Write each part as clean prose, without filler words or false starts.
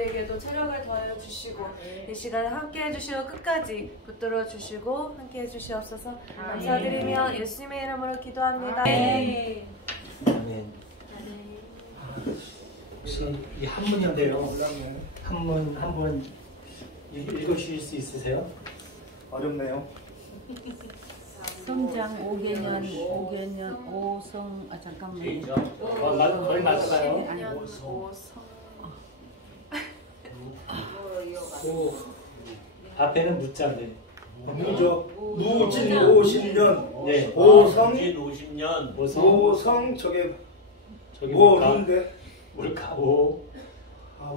우리에게도 체력을 더해 주시고 이 시간을 함께 해주시고 끝까지 붙들어 주시고 함께 해주시옵소서. 감사드리며 예수님의 이름으로 기도합니다. 아멘. 혹시 이 한문인데요. 한문 한번 읽어주실 수 있으세요? 어렵네요. 성장 5개년 오성 잠깐만요. 거의 맞아요. 앞에는 무자인데. 무진 50년. 네. 오성. 무진 50년. 오성 저게 뭘까? 뭐인데? 뭘까? 오.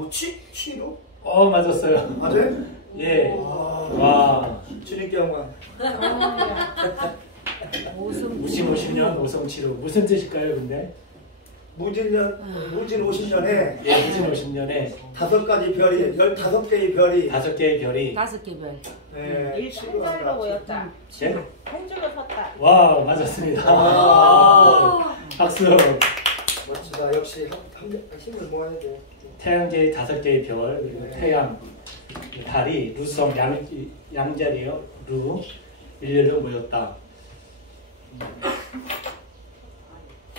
치로? 맞았어요. 맞아요? 예. 와. 주님께 영광. 무진 50년 오성치로 무슨 뜻일까요, 근데? 무진 50년에 예, 무진 50년에 5가지 별이 15개의 별이 5개의 별이 5개 별. 일천절로 모였다. 예? 한 줄로 섰다. 와, 맞았습니다. 박수. 멋지다. 역시 힘을 모아야 돼. 태양계의 5개의 별, 그리고 태양, 달이 루성 양자리요. 루 일렬로 모였다.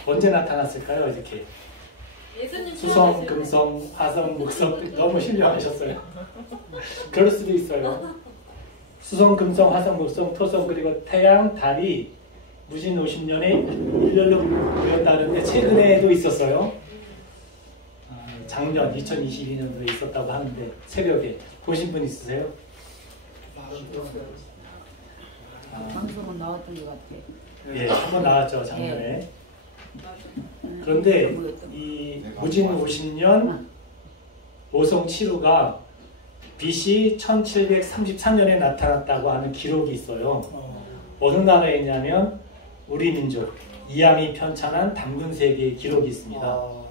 언제 나타났을까요? 이렇게 수성, 금성, 화성, 목성 너무 신뢰하셨어요. 그럴 수도 있어요. 수성, 금성, 화성, 목성, 토성 그리고 태양, 달이 무진 50년에 일렬로 모였다는데 최근에도 있었어요. 작년 2022년도에 있었다고 하는데 새벽에 보신 분 있으세요? 방송은 나왔던 것 같아요. 예, 한번 나왔죠 작년에. 그런데 이 무진 50년 오성 7호가 BC 1733년에 나타났다고 하는 기록이 있어요. 어느 나라에 있냐면 우리 민족 이함이 편찬한 단군세계의 기록이 있습니다.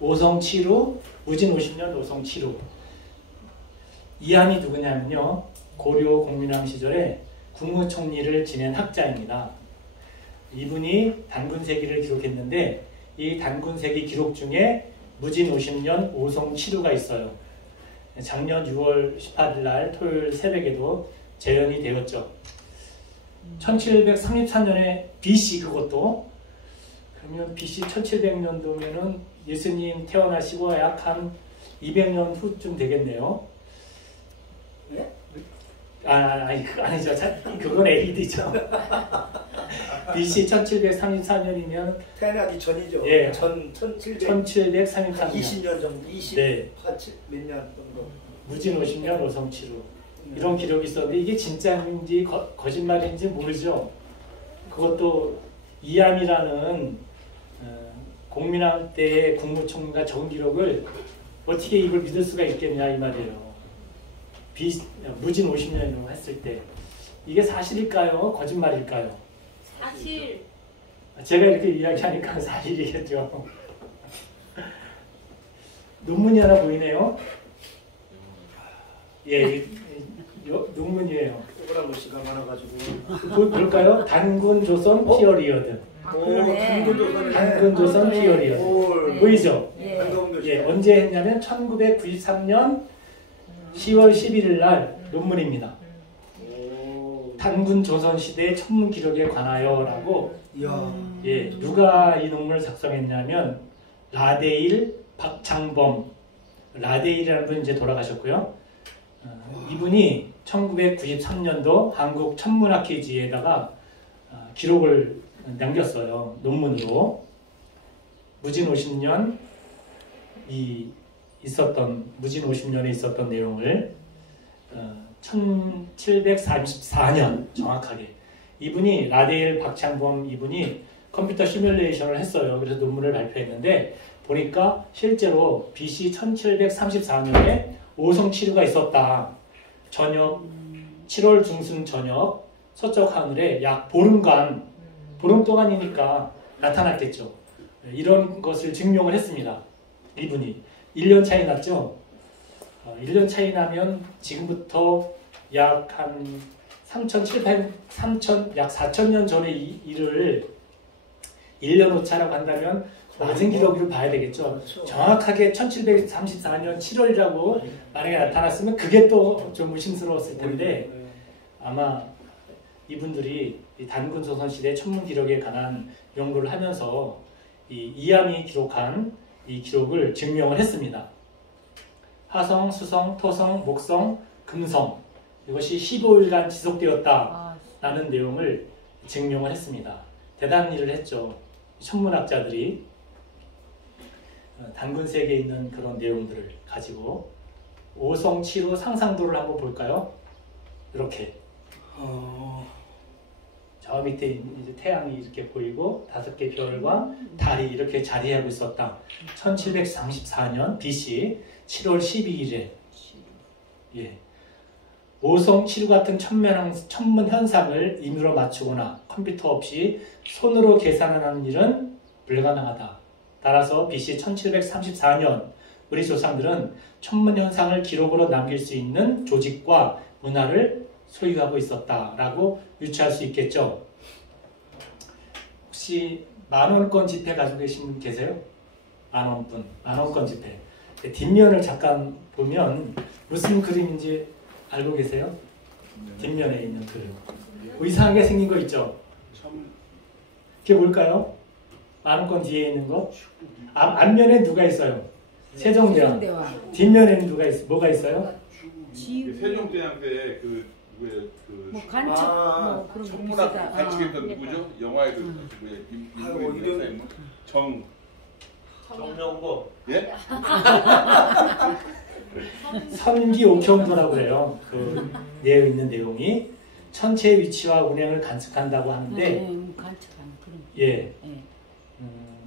오성 7호, 무진 50년 오성 7호. 이함이 누구냐면요, 고려 공민왕 시절에 국무총리를 지낸 학자입니다. 이분이 단군세기를 기록했는데 이 단군세기 기록 중에 무진 50년 오성 7호가 있어요. 작년 6월 18일 날 토요일 새벽에도 재현이 되었죠. 1734년에 BC 그것도 그러면 BC 1700년도면은 예수님 태어나시고 약 한 200년 후쯤 되겠네요. 네? 아니죠. 그건 AD죠. BC 1734년이면 태어나기 전이죠. 예. 1734년. 20년 정도, 20, 네. 몇 년 정도. 무진 50년 오성 7호. 이런 기록이 있었는데 이게 진짜인지 거짓말인지 모르죠. 그것도 이함이라는 공민왕 때의 국무총리가 적은 기록을 어떻게 이걸 믿을 수가 있겠냐 이 말이에요. 무진 50년이라고 했을 때 이게 사실일까요? 거짓말일까요? 사실. 제가 이렇게 이야기하니까 사실이겠죠. 논문이 하나 보이네요. 예, 논문이에요. 동그란 글씨가 많아가지고. 볼까요? 단군조선 피어리어드. 단군조선 피어리어드. 보이죠? 예, 언제 했냐면 1993년 10월 11일 날 논문입니다. 단군 조선시대 천문 기록에 관하여라고. 예, 누가 이 논문을 작성했냐면 라데일 박창범. 라데일이라는 분이 이제 돌아가셨고요. 이분이 1993년도 한국 천문학회지에다가 기록을 남겼어요. 논문으로. 무진 50년 무진 50년에 있었던 내용을 1744년 정확하게 이분이 라데일 박창범 이분이 컴퓨터 시뮬레이션을 했어요. 그래서 논문을 발표했는데 보니까 실제로 BC 1734년에 오성 7호가 있었다. 저녁 7월 중순 저녁 서쪽 하늘에 약 보름 동안이니까 나타났겠죠. 이런 것을 증명을 했습니다. 이분이 1년 차이 났죠. 1년 차이 나면 지금부터 약 한 4,000년 전의 일을 1년 오차라고 한다면 맞은 기록으로 봐야 되겠죠. 그렇죠. 정확하게 1734년 7월이라고 만약에 나타났으면 그게 또 좀 의심스러웠을 텐데 아마 이분들이 이 단군 조선시대 천문 기록에 관한 연구를 하면서 이 이암이 기록한 이 기록을 증명을 했습니다. 화성, 수성, 토성, 목성, 금성 이것이 15일간 지속되었다라는 내용을 증명을 했습니다. 대단한 일을 했죠. 천문학자들이 단군 세계에 있는 그런 내용들을 가지고 오성 7호 상상도를 한번 볼까요? 이렇게 저 밑에 이제 태양이 이렇게 보이고 5개 별과 달이 이렇게 자리하고 있었다. 1734년 BC 7월 12일에 오성 7호 같은 천문 현상을 임의로 맞추거나 컴퓨터 없이 손으로 계산하는 일은 불가능하다. 따라서 BC 1734년 우리 조상들은 천문 현상을 기록으로 남길 수 있는 조직과 문화를 소유하고 있었다라고 유추할 수 있겠죠. 혹시 만원권 지폐 가지고 계신 분 계세요? 만원권 지폐. 뒷면을 잠깐 보면 무슨 그림인지 알고 계세요? 뒷면에 있는 그림. 이상하게 생긴 거 있죠? 그게 뭘까요? 만원권 뒤에 있는 거? 앞면에 누가 있어요? 세종대왕. 뒷면에는 뭐가 있어요? 세종대왕 때 뭐 간첩 뭐 그런 거 천문학 비슷하다. 간직했던 누구죠? 영화에 인물이 정명보. 예? 선기옥형도라고 그래요. 그 내에 있는 내용이 천체의 위치와 운행을 관측한다고 하는데 간첩한 그런. 예.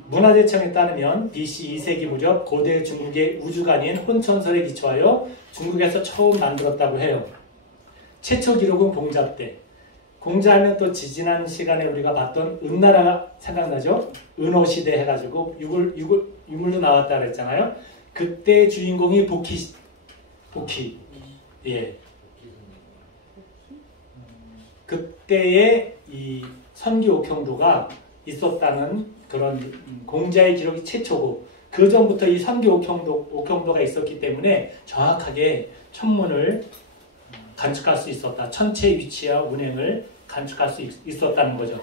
문화재청에 따르면 BC 2세기 무렵 고대 중국의 우주관인 혼천설에 기초하여 중국에서 처음 만들었다고 해요. 최초 기록은 공자 때. 공자하면 또 지지난 시간에 우리가 봤던 은나라가 생각나죠? 은호시대 해가지고 유물로 나왔다 그랬잖아요. 그때 주인공이 복희. 예. 그때의 이 선기옥형도가 있었다는 그런 공자의 기록이 최초고 그 전부터 이 선기옥형도가 있었기 때문에 정확하게 천문을 간축할 수 있었다. 천체의 위치와 운행을 간축할 수 있었다는 거죠.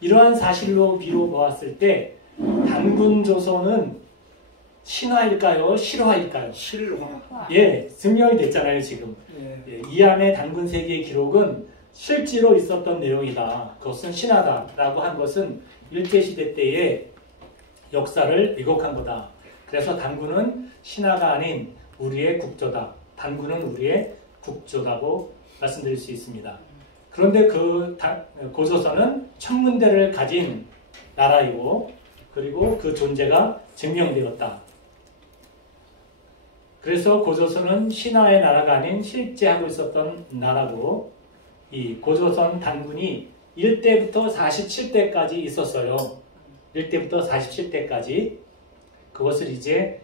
이러한 사실로 비로 보았을 때 단군 조선은 신화일까요? 실화일까요? 실화. 예, 증명이 됐잖아요 지금. 예, 이암의 단군 세계의 기록은 실제로 있었던 내용이다. 그것은 신화다라고 한 것은 일제시대 때의 역사를 왜곡한 거다. 그래서 단군은 신화가 아닌 우리의 국조다. 단군은 우리의 국조라고 말씀드릴 수 있습니다. 그런데 고조선은 천문대를 가진 나라이고 그리고 그 존재가 증명되었다. 그래서 고조선은 신화의 나라가 아닌 실제 하고 있었던 나라고 이 고조선 단군이 1대부터 47대까지 있었어요. 1대부터 47대까지 그것을 이제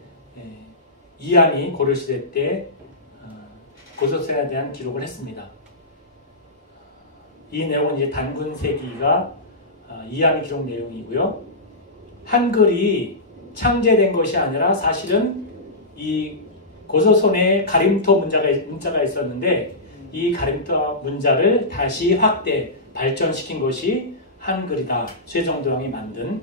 이암이 고려시대 때 고조선에 대한 기록을 했습니다. 이 내용은 이제 단군 세기가 이암이 기록 내용이고요. 한글이 창제된 것이 아니라 사실은 이 고조선에 가림토 문자가 있었는데 이 가림토 문자를 다시 확대 발전시킨 것이 한글이다. 세종대왕이 만든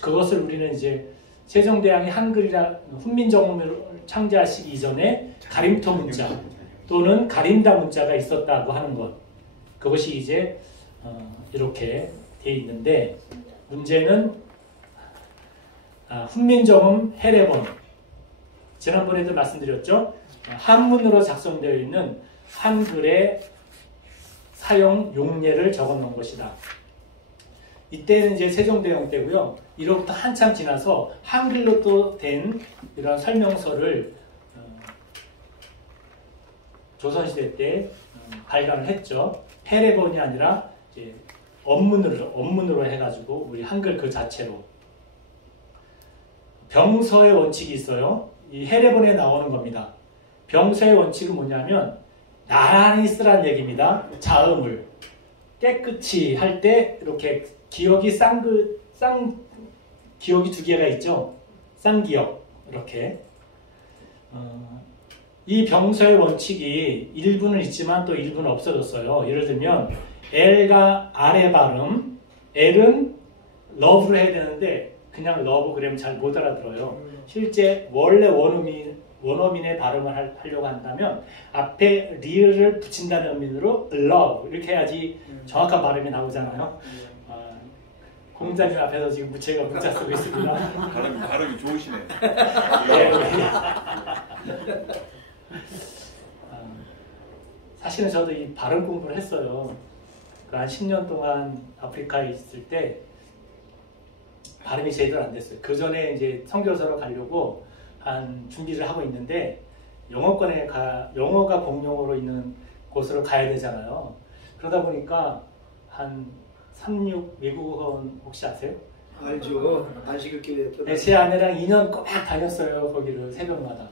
그것을 우리는 이제 세종대왕이 한글이라 훈민정음을 창제하시기 이전에 가림토 문자 또는 가림다 문자가 있었다고 하는 것 그것이 이제 이렇게 되어 있는데 문제는 훈민정음 해례본 지난번에도 말씀드렸죠. 한문으로 작성되어 있는 한글의 사용 용례를 적어 놓은 것이다. 이때는 이제 세종대왕 때고요. 이로부터 한참 지나서 한글로 또 된 이런 설명서를 조선시대 때 발간을 했죠. 해례본이 아니라 이제 언문으로 해가지고 우리 한글 그 자체로 병서의 원칙이 있어요. 이 해례본에 나오는 겁니다. 병서의 원칙은 뭐냐면 나란히 쓰라는 얘기입니다. 자음을 깨끗이 할 때 이렇게 기억이 기억이 두 개가 있죠. 쌍기역 이렇게. 이 병서의 원칙이 일부는 있지만 또 일부는 없어졌어요. 예를 들면 L과 R의 발음, L은 love를 해야 되는데 그냥 love 그러면 잘 못 알아들어요. 실제 원래 원어민의 발음을 하려고 한다면 앞에 리을을 붙인다는 의미로 love 이렇게 해야지 정확한 발음이 나오잖아요. 공자님 앞에서 지금 무채가 문자 쓰고 있습니다. 발음이 좋으시네. 사실은 저도 이 발음 공부를 했어요. 한 10년 동안 아프리카에 있을 때 발음이 제대로 안 됐어요. 그 전에 이제 선교사로 가려고 한 준비를 하고 있는데 영어가 공용어로 있는 곳으로 가야 되잖아요. 그러다 보니까 한 36 외국어원 혹시 아세요? 알죠. 안식일교회. 네, 제 아내랑 2년 꼬박 다녔어요. 거기를 새벽마다.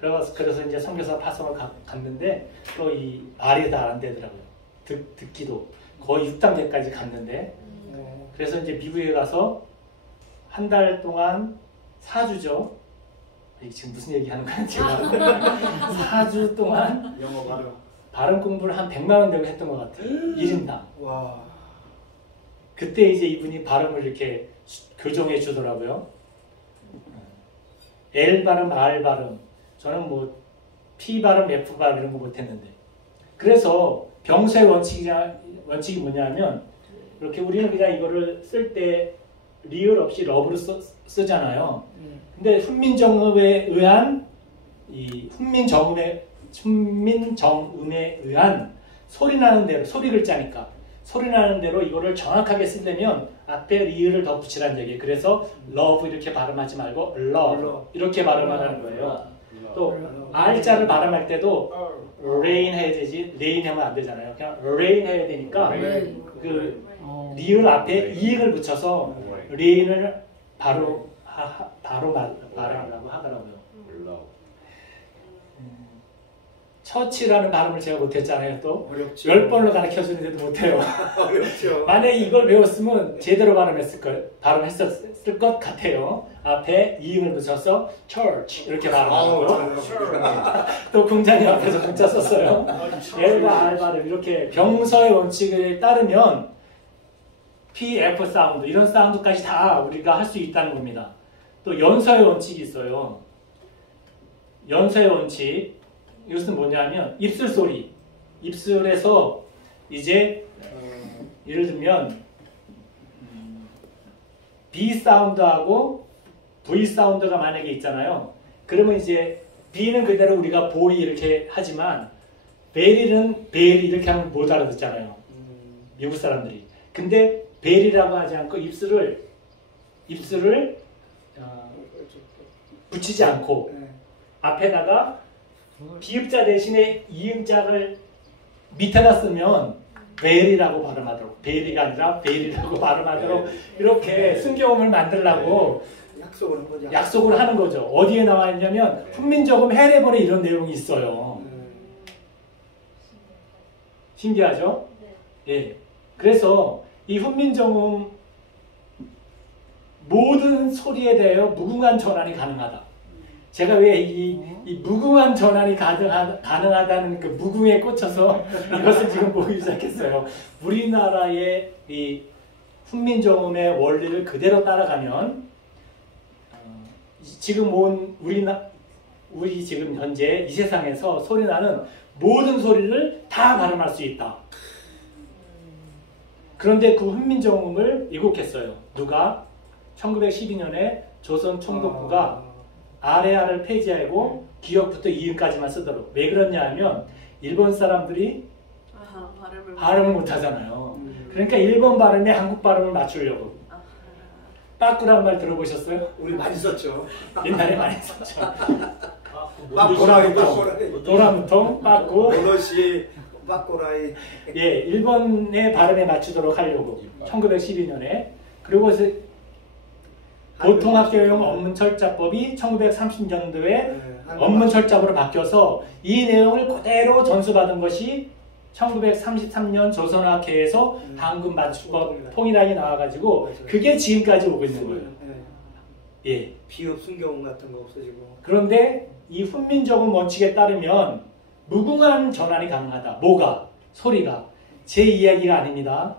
그래서 이제 선교사 파송을 갔는데 또 이 말이 다 안 되더라고요. 듣기도 거의 6단계까지 갔는데 그래서 이제 미국에 가서 한 달 동안 4주죠. 지금 무슨 얘기 하는 거야 제가. 4주 동안 영어 발음 공부를 한 100만 원 내고 했던 것 같아요. 1인당. 와. 그때 이제 이분이 발음을 이렇게 교정해 주더라고요. L 발음, R 발음. 저는 뭐 P 발음, F 발음 이런 거 못했는데. 그래서 병서의 원칙이 뭐냐면 이렇게 우리는 그냥 이거를 쓸 때 리을 없이 러브로 쓰잖아요. 근데 훈민정음에 의한 훈민정음에 의한 소리 나는 대로 소리 글자니까 소리 나는 대로 이거를 정확하게 쓰려면 앞에 리을을 더 붙이라는 얘기예요. 그래서 love 이렇게 발음하지 말고 love 이렇게 발음하라는 거예요. 또 R자를 발음할 때도 rain 해야 되지 rain 하면 안 되잖아요. 그냥 rain 해야 되니까 그 리을 앞에 이응을 붙여서 rain을 바로 말하라고 하더라고요. 처치라는 발음을 제가 못했잖아요. 또 어렵죠. 10번을 가르쳐주는데도 못해요. 어렵죠. 만약에 이걸 배웠으면 제대로 발음했을 것 같아요. 앞에 이응을 붙여서 church 이렇게 발음하고 또 공자님 앞에서 문자 썼어요. L과 R 발음 이렇게 병서의 원칙에 따르면 P, F 사운드 이런 사운드까지 다 우리가 할 수 있다는 겁니다. 또 연서의 원칙이 있어요. 연서의 원칙 이것은 뭐냐면 입술 소리 입술에서 이제 예를 들면 B 사운드하고 V 사운드가 만약에 있잖아요. 그러면 이제 B는 그대로 우리가 보이 이렇게 하지만 베리는 베리 이렇게 하면 못 알아듣잖아요. 미국 사람들이. 근데 베리라고 하지 않고 입술을 붙이지 않고 앞에다가 비읍자 대신에 이음자를 밑에다 쓰면 베리라고 발음하도록 베리가 아니라 베리라고 발음하도록 이렇게 순교음을 만들려고 약속을 하는 거죠. 어디에 나와 있냐면 훈민정음 해례본에 이런 내용이 있어요. 신기하죠? 예. 그래서 이 훈민정음 모든 소리에 대하여 무궁한 전환이 가능하다. 제가 왜 이 무궁한 전환이 가능하다는 그 무궁에 꽂혀서 이것을 지금 보기 시작했어요. 우리나라의 이 훈민정음의 원리를 그대로 따라가면 지금 우리 지금 현재 이 세상에서 소리나는 모든 소리를 다 발음할 수 있다. 그런데 그 훈민정음을 왜곡했어요. 누가? 1912년에 조선 총독부가 아래아를 폐지하고 기역부터 이응까지만 쓰도록. 왜 그러냐 하면 일본 사람들이 발음을 못하잖아요. 그러니까 일본 발음에 한국 발음을 맞추려고. 빠꾸란 말 들어보셨어요? 우리 많이 썼죠. 옛날에 많이 썼죠. 도라무통, 빠꾸, 오너시, 빠꾸라이. 예, 일본의 발음에 맞추도록 하려고 1912년에. 그리고 보통학교용 업문철자법이 1930년도에 업문철자법으로 바뀌어서 이 내용을 그대로 전수받은 것이 1933년 조선학회에서 한국 맞춤법 통일학이 나와가지고 그게 지금까지 오고 있는 거예요. 예. 비읍 순경 같은 거 없어지고. 그런데 이 훈민정음 원칙에 따르면 무궁한 전환이 가능하다. 뭐가? 소리가. 제 이야기가 아닙니다.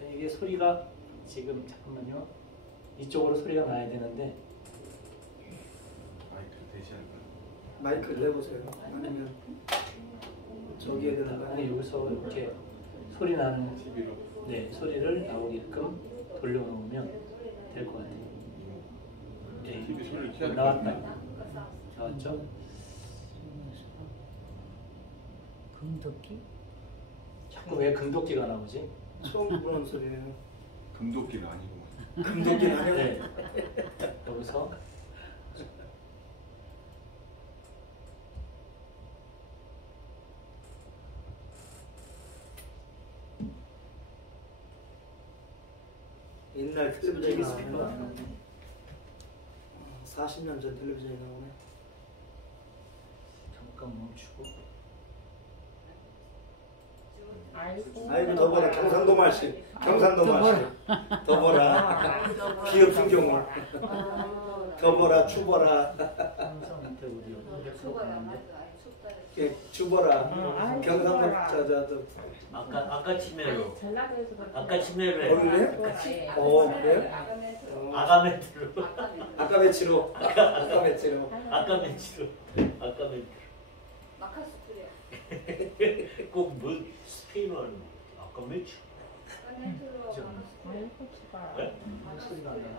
아니, 이게 소리가 지금 잠깐만요. 이쪽으로 소리가 나야 되는데 마이크 대시할까요? 마이크를 내보세요. 아니면 저기에 되는 거 아니 아니에요? 여기서 이렇게 소리 나는 TV로. 네 소리를 나오게끔 돌려놓으면 될 것 같아요. 네, TV 소리를 키워야 나왔다. 되거든요. 나왔죠? 금도끼? 자꾸 왜 금도끼가 나오지? 처음 보는 소리예요. 금도끼는 아니고. 금도끼는 아니고. 네. 여기서 옛날 텔레비전이 나오네. 40년 전 텔레비전이 나오네. 잠깐 멈추고 아이고 더 보라 경상도 말씨. 경상도 말씨. 더 보라. 비읍 순경을. 더 보라 추보라. 항상 밑에 우리 예, 주보라. 경상도 저저 아까 치매로 아까 어, 치매로 그래요? 그래요? 아가 멘트로 아까 배치로. 아까 배치로. 아까 멘트로 아까 멘트로 꼭뭐 스페인어 하는 거 아까 멘트 소리가 안 나나?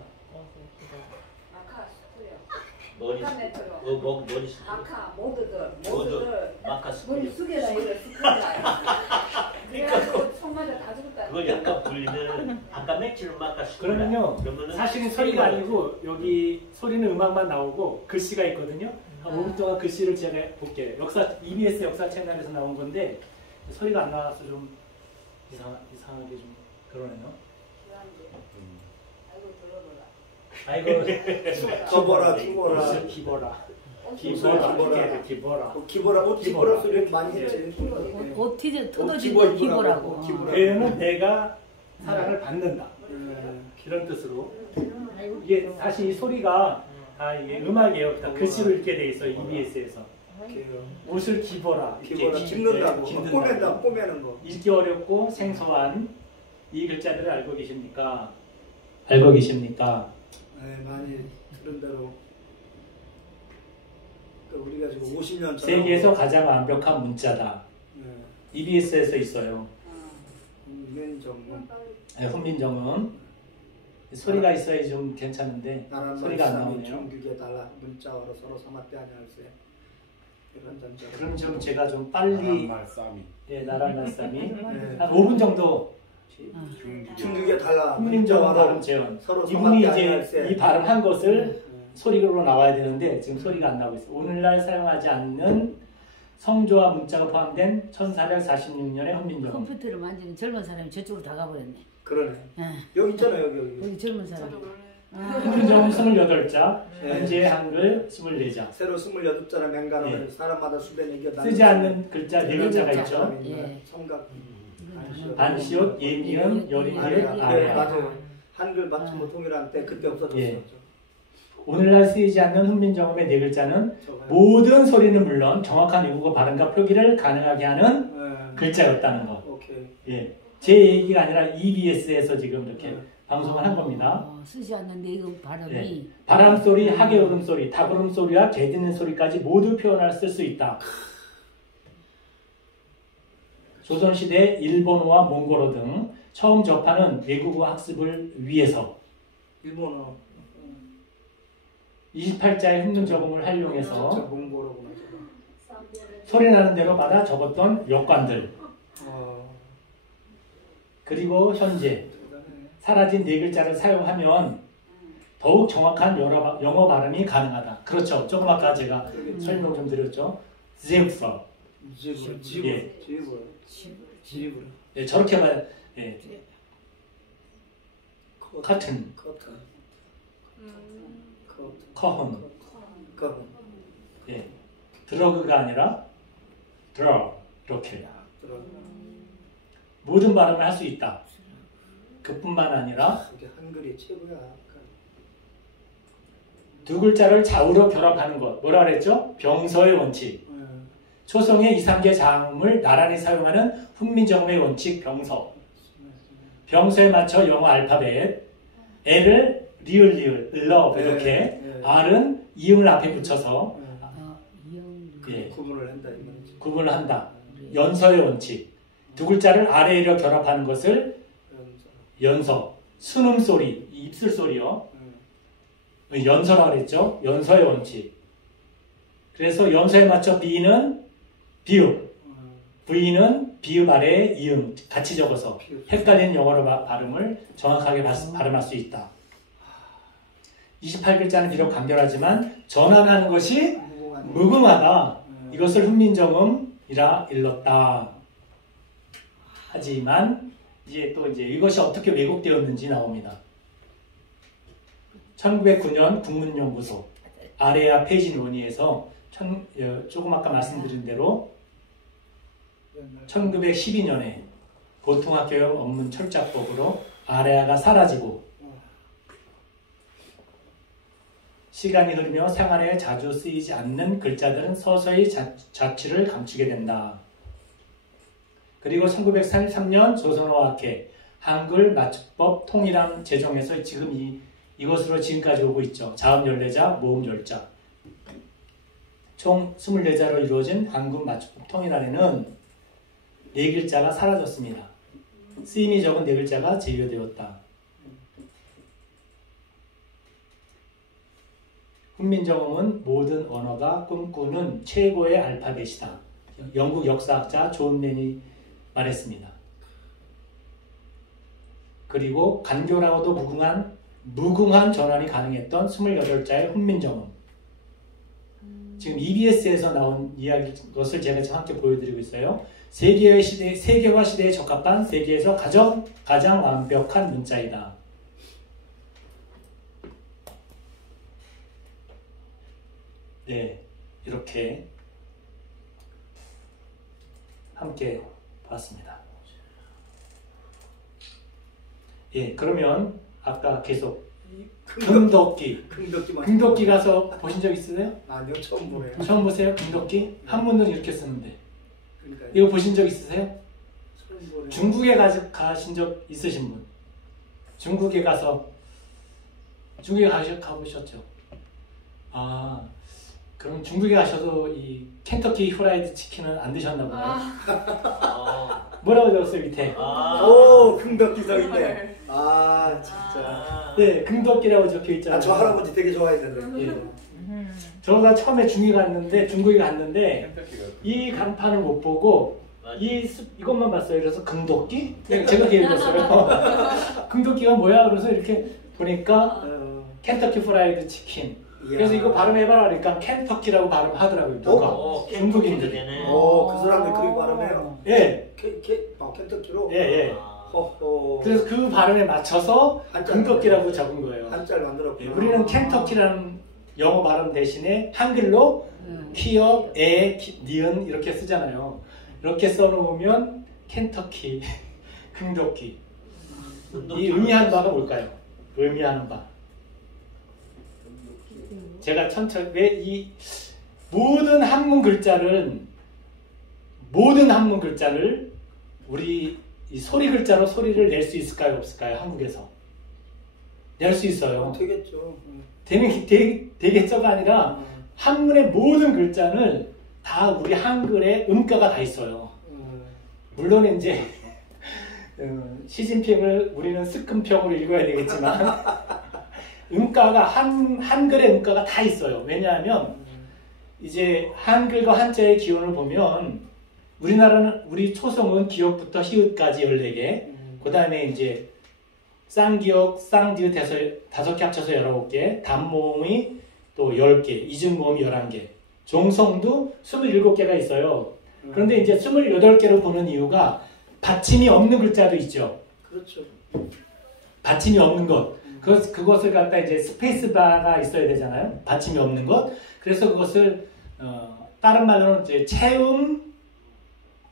머리 머리 아까 모두들 마카 물 스프레 숙여라 이거 숙여라. 그래가지고 손마저 다 죽었다. 그걸 약간 불리면 아까 멘트로 마카 스프레 그러면요 그러면은 사실은 소리가 아니고 여기 소리는 음악만 나오고 글씨가 있거든요. 한 5분 동안 글씨를 제가 볼게요. EBS 역사 채널에서 나온 건데 소리가 안 나와서 좀 이상하게 좀 그러네요. 아이고 더 보라 추보라. 옷을 기버라. 기버라. 기버라. 기버라. 기보라 옷 기보라 소리 많이 했지. 옷 티저 터지고 기보 기보라고. 기보라고. 배우는 내가 사랑을 받는다. 이런 뜻으로. 이게 사실 이 소리가 다 이게 음악이에요. 다 글씨로 읽게 돼 있어 EBS에서. 옷을 기버라. 기보라 이렇게 짚는다고. 깃든다고. 꼬맨다 꼬매는 거. 읽기 어렵고 생소한 이 글자들을 알고 계십니까? 알고 계십니까? 네, 많이 들은 대로. 그러니까 우리가 지금 50년 전 세계에서 가장 완벽한 문자다. EBS에서 있어요. 훈민정음. 네, 훈민정음. 소리가 있어야 좀 괜찮은데 나란 소리가 안 말씀이 나오네요. 중국에 달라 문자어로 서로 삼합대 아니할세. 이런 점자. 그럼 좀 제가 좀 빨리 말 쌈이. 예, 나란 말씀이 네. 한 5분 정도 중국에 달라 훈민정음 발음 문자어로 재현. 서로 이분이 삼합대 이제 아니할세. 이 발음한 것을 소리로 나와야 되는데 지금 소리가 안 나오고 있어요. 오늘날 사용하지 않는 성조와 문자가 포함된 1446년의 훈민정음. 컴퓨터를 만지는 젊은 사람이 저쪽으로 다 가버렸네. 그러네. 예. 여기 있잖아요 여기. 여기 젊은 사람. 훈민정음 28자, 네. 현재 한글 24자. 새로 28자나 맹간을 예. 사람마다 수변 이겨 쓰지 않는 글자 네 글자가 글자. 있죠. 예. 성각. 반시옷, 예미음, 여린이음, 네, 아야. 맞아요. 한글 맞춤 통일한 때 그때 없어졌어요. 예. 오늘날 쓰이지 않는 훈민정음의 네 글자는 저거요. 모든 소리는 물론 정확한 외국어 발음과 표기를 가능하게 하는 네. 글자였다는 거. 오케이. 예. 제 얘기가 아니라 EBS에서 지금 이렇게 방송을 한 겁니다. 쓰지 않는 내그 발음이 예. 바람소리, 하계 울음소리, 닭 울음소리와 개 짖는 소리까지 모두 표현할 쓸 수 있다. 조선시대 일본어와 몽골어 등 처음 접하는 외국어 학습을 위해서 일본어. 28자의 훈민정음을 진짜 활용해서 몽골어구나. 소리나는 대로 받아 적었던 역관들 그리고 현재 대단해. 사라진 네 글자를 사용하면 더욱 정확한 영어 발음이 가능하다. 그렇죠. 조금 아까 제가 설명 좀 드렸죠. 제프라. 지브라. 예. 지브라. 예, 저렇게 말, 예, 커튼, 커튼. 커헌, 커튼. 예, 드러그가 아니라 드러 이렇게. 들어. 모든 발음을 할 수 있다. 그뿐만 아니라 이게 한글이 최고야. 두 글자를 좌우로 결합하는 것. 뭐라 그랬죠? 병서의 원칙. 초성의 2, 3개 자음을 나란히 사용하는 훈민정음의 원칙 병서. 병서에 맞춰 영어 알파벳. L을 리을, love 이렇게. R은 이음을 앞에 붙여서 예, 구분을 한다 이 말이지. 구분을 한다. 연서의 원칙. 두 글자를 아래 위로 결합하는 것을 연서. 순음소리, 입술 소리요. 연서라고 그랬죠? 연서의 원칙. 그래서 연서에 맞춰 B는 비읍, V는 비읍 아래에 이음 같이 적어서 헷갈리는 영어로 발음을 정확하게 발음할 수 있다. 28글자는 비록 간결하지만 전환하는 것이 무궁하다. 이것을 훈민정음이라 일렀다. 하지만 이제 이것이 어떻게 왜곡되었는지 나옵니다. 1909년 국문연구소 아래야 페이지 논의에서 조금 아까 말씀드린 대로 1912년에 보통학교용 언문 철자법으로 아래야가 사라지고 시간이 흐르며 생활에 자주 쓰이지 않는 글자들은 서서히 자취를 감추게 된다. 그리고 1933년 조선어학회 한글 맞춤법 통일함 제정에서 지금 이것으로 지금까지 오고 있죠. 자음 14자, 모음 10자. 총 24자로 이루어진 한글 맞춤법 통일안에는 4글자가 사라졌습니다. 쓰임이 적은 4글자가 제외되었다. 훈민정음은 모든 언어가 꿈꾸는 최고의 알파벳이다. 영국 역사학자 존 렌이 말했습니다. 그리고 간교라고도 무궁한 전환이 가능했던 28자의 훈민정음. 지금 EBS에서 나온 것을 제가 지금 함께 보여드리고 있어요. 세계화 시대에 적합한 세계에서 가장 완벽한 문자이다. 네, 이렇게 함께 봤습니다. 예, 그러면 아까 계속 금도끼 가서 보신 적 있으세요? 아니요, 처음 보네요. 처음 보세요? 금도끼? 한문은 이렇게 쓰는데. 그러니까요. 이거 보신 적 있으세요? 처음 보네요. 중국에 가신 적 있으신 분? 중국에 가보셨죠? 아, 그럼 중국에 가셔도 이 켄터키 후라이드 치킨은 안 드셨나 보네요. 뭐라고 적었어요 밑에? 오, 금덕기 성인데. 아, 진짜. 네, 금덕기라고 적혀 있잖아요. 저 할아버지 되게 좋아했는데. 예. 저가 처음에 중국에 갔는데 이 간판을 못 보고 이것만 봤어요. 그래서 금도끼? 제가 그렇게 읽었어요. 금도끼가 뭐야? 그래서 이렇게 보니까 켄터키 프라이드 치킨. 그래서 이거 발음해봐라 그러니까 켄터키라고 발음하더라고요. 누가? 중국인들이. 그 사람들 그렇게 발음해요? 예. 켄터키로? 예. 허허. 그래서 그 발음에 맞춰서 금도끼라고 적은 거예요. 한자를 만들었구나. 예, 우리는 켄터키라는 영어 발음 대신에 한글로 키역, 니은 이렇게 쓰잖아요. 이렇게 써놓으면 켄터키, 금도끼. 이 의미하는 바가 뭘까요? 의미하는 바. 제가 천천히 왜 이 모든 한문 글자를 우리 이 소리 글자로 소리를 낼 수 있을까요? 없을까요? 한국에서 낼 수 있어요. 되겠죠. 되겠죠가 아니라 한문의 모든 글자는 다 우리 한글에 음가가 다 있어요. 물론 이제 시진핑을 우리는 스금평으로 읽어야 되겠지만 음가가 한글의 음가가 다 있어요. 왜냐하면 이제 한글과 한자의 기원을 보면 우리 초성은 기역부터 히읗까지 14개, 그 다음에 이제 쌍기역, 쌍디귿 해서 5개 합쳐서 19개, 단모음이 또 10개, 이중모음이 11개, 종성도 27개가 있어요. 그런데 이제 28개로 보는 이유가 받침이 없는 글자도 있죠. 그렇죠. 받침이 없는 것. 그것을 갖다 이제 스페이스바가 있어야 되잖아요. 받침이 없는 것. 그래서 그것을 다른 말로는 이제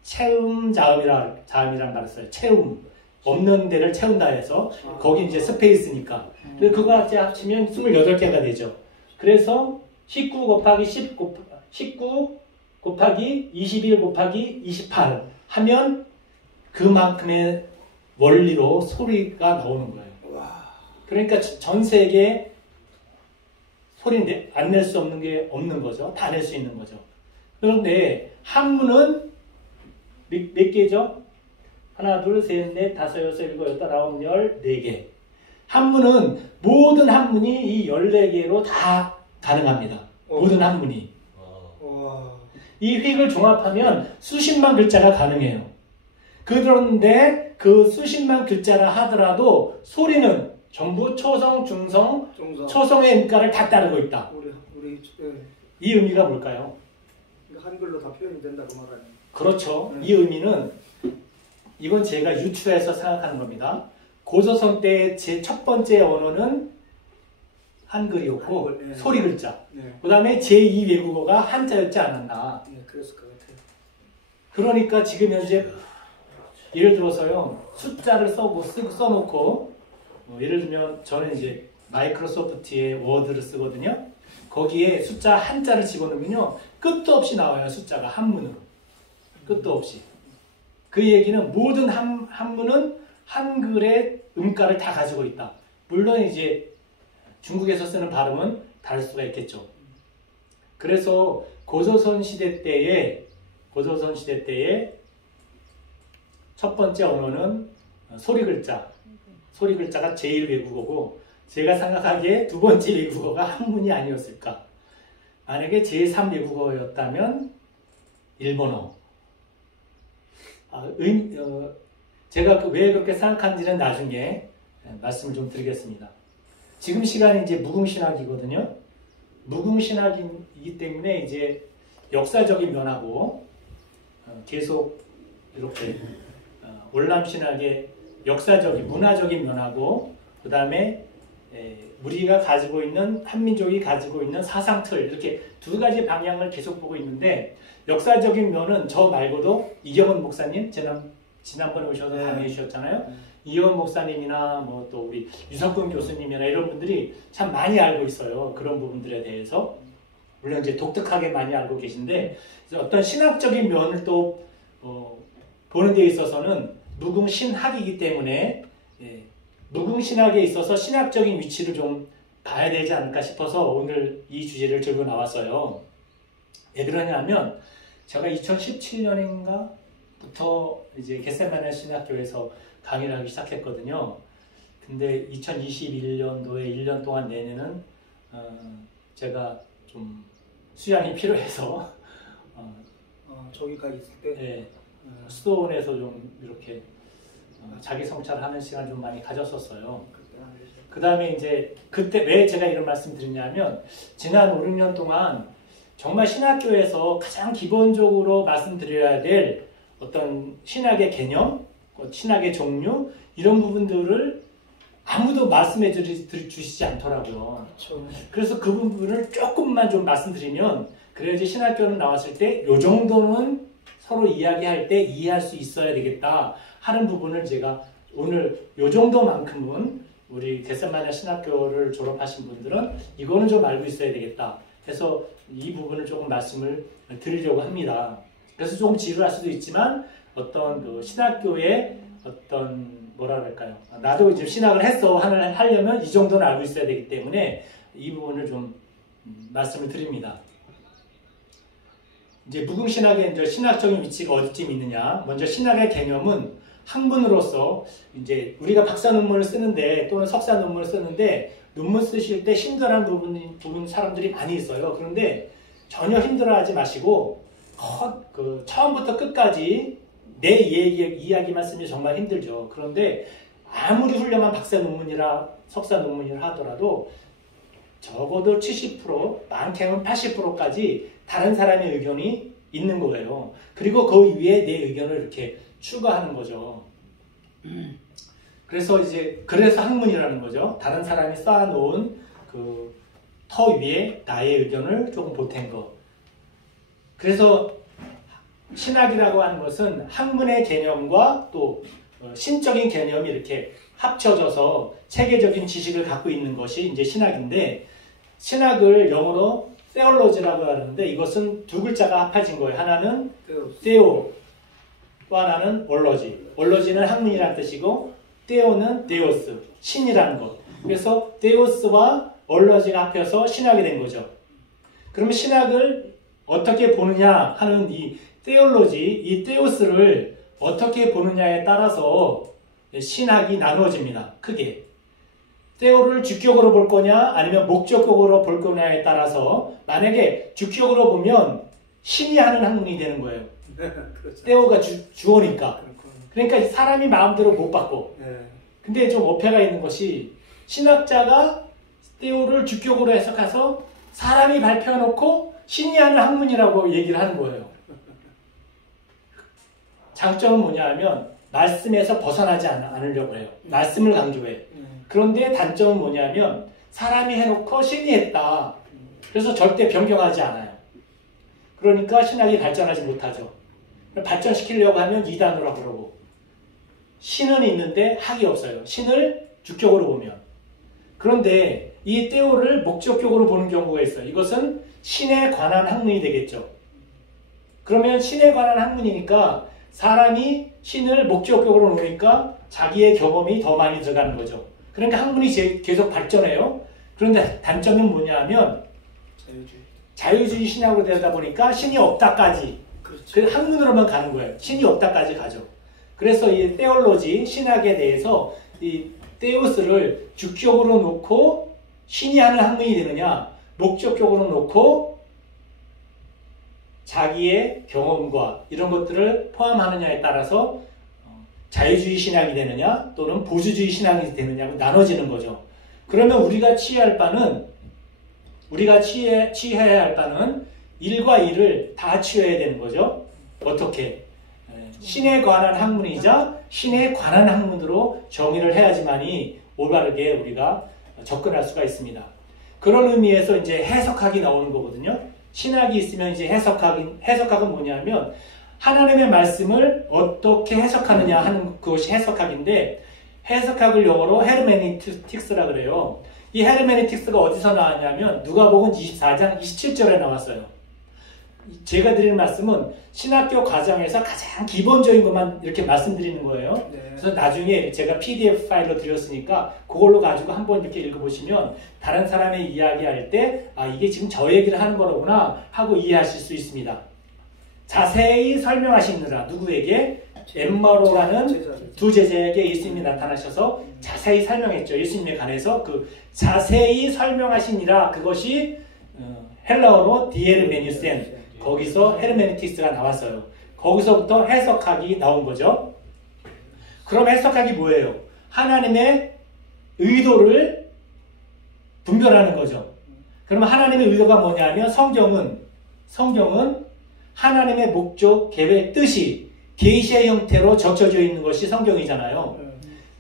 채움 자음이란 말을 써요. 채움. 없는 데를 채운다 해서 거기 이제 스페이스니까. 그래서 그거 같이 합치면 28개가 되죠. 그래서 19 곱하기 19 곱하기 21 곱하기 28 하면 그만큼의 원리로 소리가 나오는 거예요. 그러니까 전 세계에 소리 안 낼 수 없는 게 없는 거죠. 다 낼 수 있는 거죠. 그런데 한문은 몇 개죠? 하나, 둘, 셋, 넷, 다섯, 여섯, 일곱, 여덟, 아홉, 열, 4개. 한문은 모든 한문이 이 14개로 다 가능합니다. 모든 한문이. 이 획을 종합하면 수십만 글자가 가능해요. 그런데 그 수십만 글자라 하더라도 소리는 전부 초성, 중성, 초성의 음가를 다 따르고 있다. 이 의미가 뭘까요? 한글로 다 표현이 된다고 말하는. 그렇죠. 이 의미는 이건 제가 유추해서 생각하는 겁니다. 고조선 때 제 첫 번째 언어는 한글이었고 한글, 네. 소리 글자. 네. 그 다음에 제2 외국어가 한자였지 않았나. 네, 그랬을 것 같아요. 그러니까 지금 현재 예를 들어서요. 숫자를 써놓고 예를 들면 저는 이제 마이크로소프트의 워드를 쓰거든요. 거기에 숫자 한자를 집어넣으면요. 끝도 없이 나와요. 숫자가 한문으로. 끝도 없이. 그 얘기는 모든 한문은 한글의 음가를 다 가지고 있다. 물론 이제 중국에서 쓰는 발음은 다를 수가 있겠죠. 그래서 고조선 시대 때에 첫 번째 언어는 소리 글자. 소리 글자가 제일 외국어고 제가 생각하기에 두 번째 외국어가 한문이 아니었을까. 만약에 제3 외국어였다면 일본어. 제가 왜 그렇게 생각하는지는 나중에 말씀을 좀 드리겠습니다. 지금 시간이 이제 무궁신학이거든요. 무궁신학이기 때문에 이제 역사적인 면하고 계속 이렇게 월남신학의 역사적인 문화적인 면하고 그 다음에 우리가 가지고 있는 한민족이 가지고 있는 사상틀 이렇게 두 가지 방향을 계속 보고 있는데 역사적인 면은 저 말고도 이경원 목사님 지난번에 오셔서 강의해 주셨잖아요. 이경원 목사님이나 뭐 또 우리 유석근 교수님이나 이런 분들이 참 많이 알고 있어요. 그런 부분들에 대해서 물론 이제 독특하게 많이 알고 계신데 어떤 신학적인 면을 또 보는 데 있어서는 무궁신학이기 때문에 무궁신학에 있어서 신학적인 위치를 좀 봐야 되지 않을까 싶어서 오늘 이 주제를 들고 나왔어요. 왜 그러냐면 제가 2017년인가부터 이제 겟세마네 신학교에서 강의를 하기 시작했거든요. 근데 2021년도에 1년 동안 내내는 제가 좀 수양이 필요해서 저기까지 있을 때 네, 수도원에서 좀 이렇게 자기 성찰하는 시간 좀 많이 가졌었어요. 그 다음에 이제 그때 왜 제가 이런 말씀 드리냐면 지난 5, 6년 동안 정말 신학교에서 가장 기본적으로 말씀드려야 될 어떤 신학의 개념, 신학의 종류 이런 부분들을 아무도 말씀해 주시지 않더라고요. 그렇죠. 그래서 그 부분을 조금만 좀 말씀드리면 그래야지 신학교는 나왔을 때 요 정도는 서로 이야기할 때 이해할 수 있어야 되겠다 하는 부분을 제가 오늘 요 정도만큼은 우리 겟세마네 신학교를 졸업하신 분들은 이거는 좀 알고 있어야 되겠다 해서 이 부분을 조금 말씀을 드리려고 합니다. 그래서 조금 지루할 수도 있지만 어떤 그 신학교의 어떤 뭐라 그럴까요? 나도 이제 신학을 했어 하려면 이 정도는 알고 있어야 되기 때문에 이 부분을 좀 말씀을 드립니다. 이제 무궁신학의 이제 신학적인 위치가 어디쯤 있느냐? 먼저 신학의 개념은 학문으로서 이제 우리가 박사 논문을 쓰는데 또는 석사 논문을 쓰는데 논문 쓰실 때 힘들어하는 부분 사람들이 많이 있어요. 그런데 전혀 힘들어하지 마시고 처음부터 끝까지 내 이야기만 쓰면 정말 힘들죠. 그런데 아무리 훌륭한 박사 논문이라 석사 논문이라 하더라도 적어도 70% 많게는 80%까지 다른 사람의 의견이 있는 거예요. 그리고 그 위에 내 의견을 이렇게 추가하는 거죠. 그래서 학문이라는 거죠. 다른 사람이 쌓아놓은 그 터 위에 나의 의견을 조금 보탠 거. 그래서 신학이라고 하는 것은 학문의 개념과 또 신적인 개념이 이렇게 합쳐져서 체계적인 지식을 갖고 있는 것이 이제 신학인데, 신학을 영어로 theology라고 하는데 이것은 두 글자가 합해진 거예요. 하나는 theo, 또 하나는 올로지. 올로지는 학문이라는 뜻이고 theo는 theos, 신이라는 것. 그래서 theos와 올로지가 합해서 신학이 된 거죠. 그러면 신학을 어떻게 보느냐 하는 이 theology, 이 theos를 어떻게 보느냐에 따라서 신학이 나누어집니다. 크게. theo를 주격으로 볼 거냐 아니면 목적격으로 볼 거냐에 따라서, 만약에 주격으로 보면 신이 하는 학문이 되는 거예요. 그렇죠. theo가 주어니까. 그렇구나. 그러니까 사람이 마음대로 못 받고. 네. 근데 좀 어폐가 있는 것이, 신학자가 theo를 주격으로 해석해서 사람이 발표해놓고 신이 하는 학문이라고 얘기를 하는 거예요. 장점은 뭐냐 하면 말씀에서 벗어나지 않으려고 해요. 말씀을 강조해. 그런데 단점은 뭐냐면 사람이 해놓고 신이 했다. 그래서 절대 변경하지 않아요. 그러니까 신학이 발전하지 못하죠. 발전시키려고 하면 이단으로 그러고, 신은 있는데 학이 없어요. 신을 주격으로 보면. 그런데 이 theo를 목적격으로 보는 경우가 있어요. 이것은 신에 관한 학문이 되겠죠. 그러면 신에 관한 학문이니까 사람이 신을 목적격으로 놓으니까 자기의 경험이 더 많이 들어가는 거죠. 그러니까 학문이 계속 발전해요. 그런데 단점은 뭐냐 하면 자유주의 신학으로 되다 보니까 신이 없다까지, 그 학문으로만 가는 거예요. 신이 없다까지 가죠. 그래서 이 theology, 신학에 대해서 이 theos를 주격으로 놓고 신이 하는 학문이 되느냐, 목적격으로 놓고 자기의 경험과 이런 것들을 포함하느냐에 따라서 자유주의 신학이 되느냐 또는 보수주의 신학이 되느냐가 나눠지는 거죠. 그러면 우리가 취해야 할 바는 1과 2를 다 취해야 되는 거죠. 어떻게? 신에 관한 학문이자 신에 관한 학문으로 정의를 해야지만이 올바르게 우리가 접근할 수가 있습니다. 그런 의미에서 이제 해석학이 나오는 거거든요. 신학이 있으면 이제 해석학은 뭐냐면 하나님의 말씀을 어떻게 해석하느냐 하는 그것이 해석학인데, 해석학을 영어로 헤르메니틱스라 그래요. 이 헤르메니틱스가 어디서 나왔냐면 누가복음 24장 27절에 나왔어요. 제가 드리는 말씀은 신학교 과정에서 가장 기본적인 것만 이렇게 말씀드리는 거예요. 네. 그래서 나중에 제가 PDF 파일로 드렸으니까 그걸로 가지고 한번 이렇게 읽어보시면 다른 사람의 이야기할 때 이게 지금 저 얘기를 하는 거로구나 하고 이해하실 수 있습니다. 자세히 설명하시느라 누구에게? 엠마로라는 두 제자에게 예수님이 나타나셔서 자세히 설명했죠. 예수님에 관해서 그 자세히 설명하시니라, 그것이 헬라어로 디에르메니센, 거기서 헤르메니티스가 나왔어요. 거기서부터 해석학이 나온 거죠. 그럼 해석학이 뭐예요? 하나님의 의도를 분별하는 거죠. 그러면 하나님의 의도가 뭐냐면 성경은 하나님의 목적, 계획, 뜻이 계시의 형태로 적혀져 있는 것이 성경이잖아요.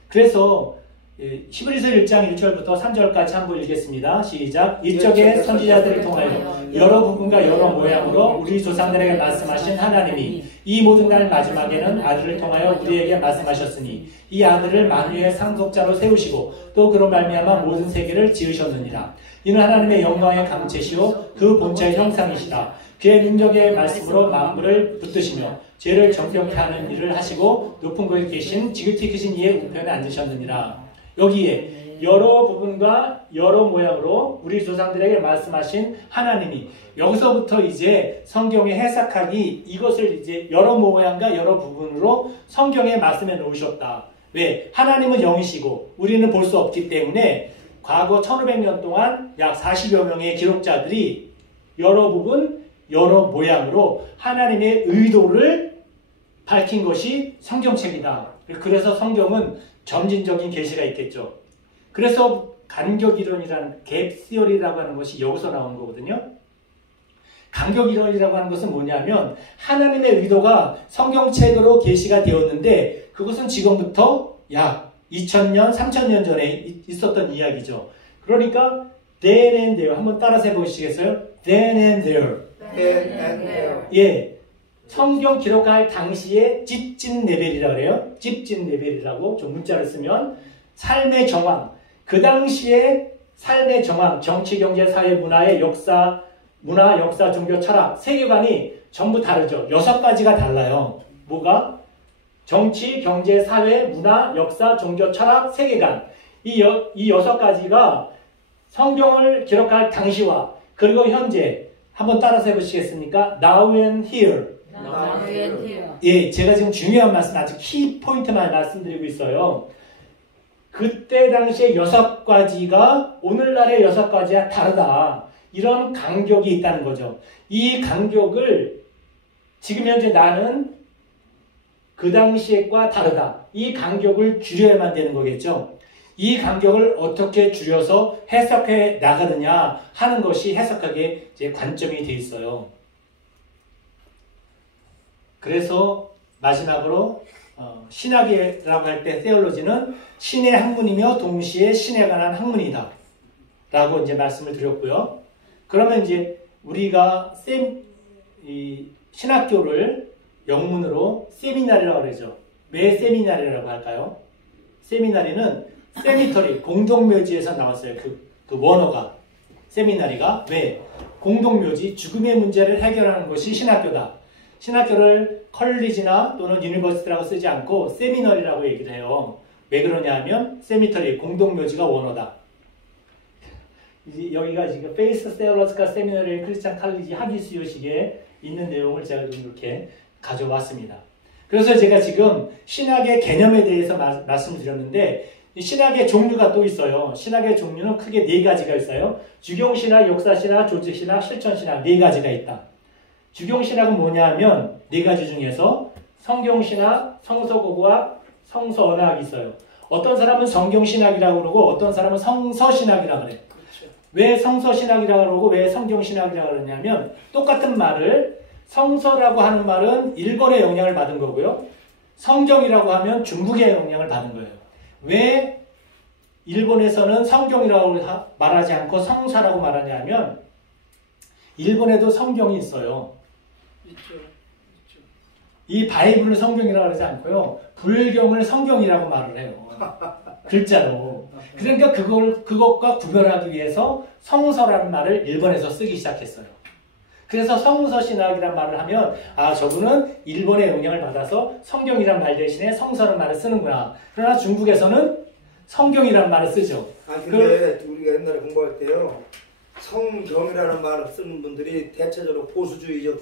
그래서 히브리서 1장 1절부터 3절까지 한번 읽겠습니다. 시작. 이적의 선지자들을 통하여 여러 부분과 여러 모양으로 우리 조상들에게 말씀하신 하나님이 이 모든 날 마지막에는 아들을 통하여 우리에게 말씀하셨으니 이 아들을 만유의 상속자로 세우시고 또 그로 말미암아 모든 세계를 지으셨느니라. 이는 하나님의 영광의 강체시오 그 본체의 형상이시라. 그의 능력의 말씀으로 만물을 붙드시며 죄를 정결케 하는 일을 하시고 높은 곳에 계신 지극히 크신 이의 우편에 앉으셨느니라. 여기에 여러 부분과 여러 모양으로 우리 조상들에게 말씀하신 하나님이, 여기서부터 이제 성경의 해석학이 이것을 이제 여러 모양과 여러 부분으로 성경에 말씀해 놓으셨다. 왜? 하나님은 영이시고 우리는 볼 수 없기 때문에 과거 1500년 동안 약 40여 명의 기록자들이 여러 부분 여러 모양으로 하나님의 의도를 밝힌 것이 성경책이다. 그래서 성경은 점진적인 계시가 있겠죠. 그래서 간격이론이라는 갭시어리라고 하는 것이 여기서 나온 거거든요. 간격이론이라고 하는 것은 뭐냐면 하나님의 의도가 성경책으로 계시가 되었는데 그것은 지금부터 약 2000년, 3000년 전에 있었던 이야기죠. 그러니까 then and there 한번 따라서 해보시겠어요? then and there. then and there. 예, 성경 기록할 당시에 찝찝 레벨이라고 그래요. 찝찝 레벨이라고 좀 문자를 쓰면 삶의 정황, 그 당시에 삶의 정황, 정치, 경제, 사회, 문화의 역사, 문화, 역사, 종교, 철학, 세계관이 전부 다르죠. 6가지가 달라요. 뭐가? 정치, 경제, 사회, 문화, 역사, 종교, 철학, 세계관. 이 6가지가 성경을 기록할 당시와 그리고 현재 한번 따라서 해보시겠습니까? Now and here. 예, 제가 지금 중요한 말씀, 아주 키 포인트만 말씀드리고 있어요. 그때 당시에 6가지가 오늘날의 6가지와 다르다. 이런 간격이 있다는 거죠. 이 간격을 지금 현재 나는 그 당시과 다르다. 이 간격을 줄여야만 되는 거겠죠. 이 간격을 어떻게 줄여서 해석해 나가느냐 하는 것이 해석학의 이제 관점이 돼 있어요. 그래서 마지막으로 신학이라고 할 때 테올로지는 신의 학문이며 동시에 신에 관한 학문이다 라고 이제 말씀을 드렸고요. 그러면 이제 우리가 이 신학교를 영문으로 세미나리라고 그러죠. 왜 세미나리라고 할까요? 세미나리는 세미터리, 공동묘지에서 나왔어요. 그 원어가. 세미나리가 왜? 공동묘지, 죽음의 문제를 해결하는 것이 신학교다. 신학교를 컬리지나 또는 유니버시티라고 쓰지 않고 세미너리라고 얘기를 해요. 왜 그러냐 하면 세미터리, 공동묘지가 원어다. 여기가 지금 페이스 세어러스카 세미너리 크리스찬 칼리지 학위수요식에 있는 내용을 제가 좀 이렇게 가져왔습니다. 그래서 제가 지금 신학의 개념에 대해서 말씀을 드렸는데 신학의 종류가 또 있어요. 신학의 종류는 크게 4가지가 있어요. 주경신학, 역사신학, 조직신학, 실천신학 4가지가 있다. 주경신학은 뭐냐 하면 4가지 중에서 성경신학, 성서고고학, 성서언어학이 있어요. 어떤 사람은 성경신학이라고 그러고 어떤 사람은 성서신학이라고 그래요. 그렇죠. 왜 성서신학이라고 그러고 왜 성경신학이라고 그러냐면 똑같은 말을 성서라고 하는 말은 일본의 영향을 받은 거고요. 성경이라고 하면 중국의 영향을 받은 거예요. 왜 일본에서는 성경이라고 말하지 않고 성사라고 말하냐면 일본에도 성경이 있어요. 있죠. 이 바이블을 성경이라고 하지 않고요. 불경을 성경이라고 말을 해요. 글자로. 그러니까 그것과 구별하기 위해서 성서라는 말을 일본에서 쓰기 시작했어요. 그래서 성서신학이라는 말을 하면 아 저분은 일본의 영향을 받아서 성경이란 말 대신에 성서라는 말을 쓰는구나. 그러나 중국에서는 성경이라는 말을 쓰죠. 아 근데 우리가 옛날에 공부할 때요. 성경이라는 말을 쓰는 분들이 대체적으로 보수주의적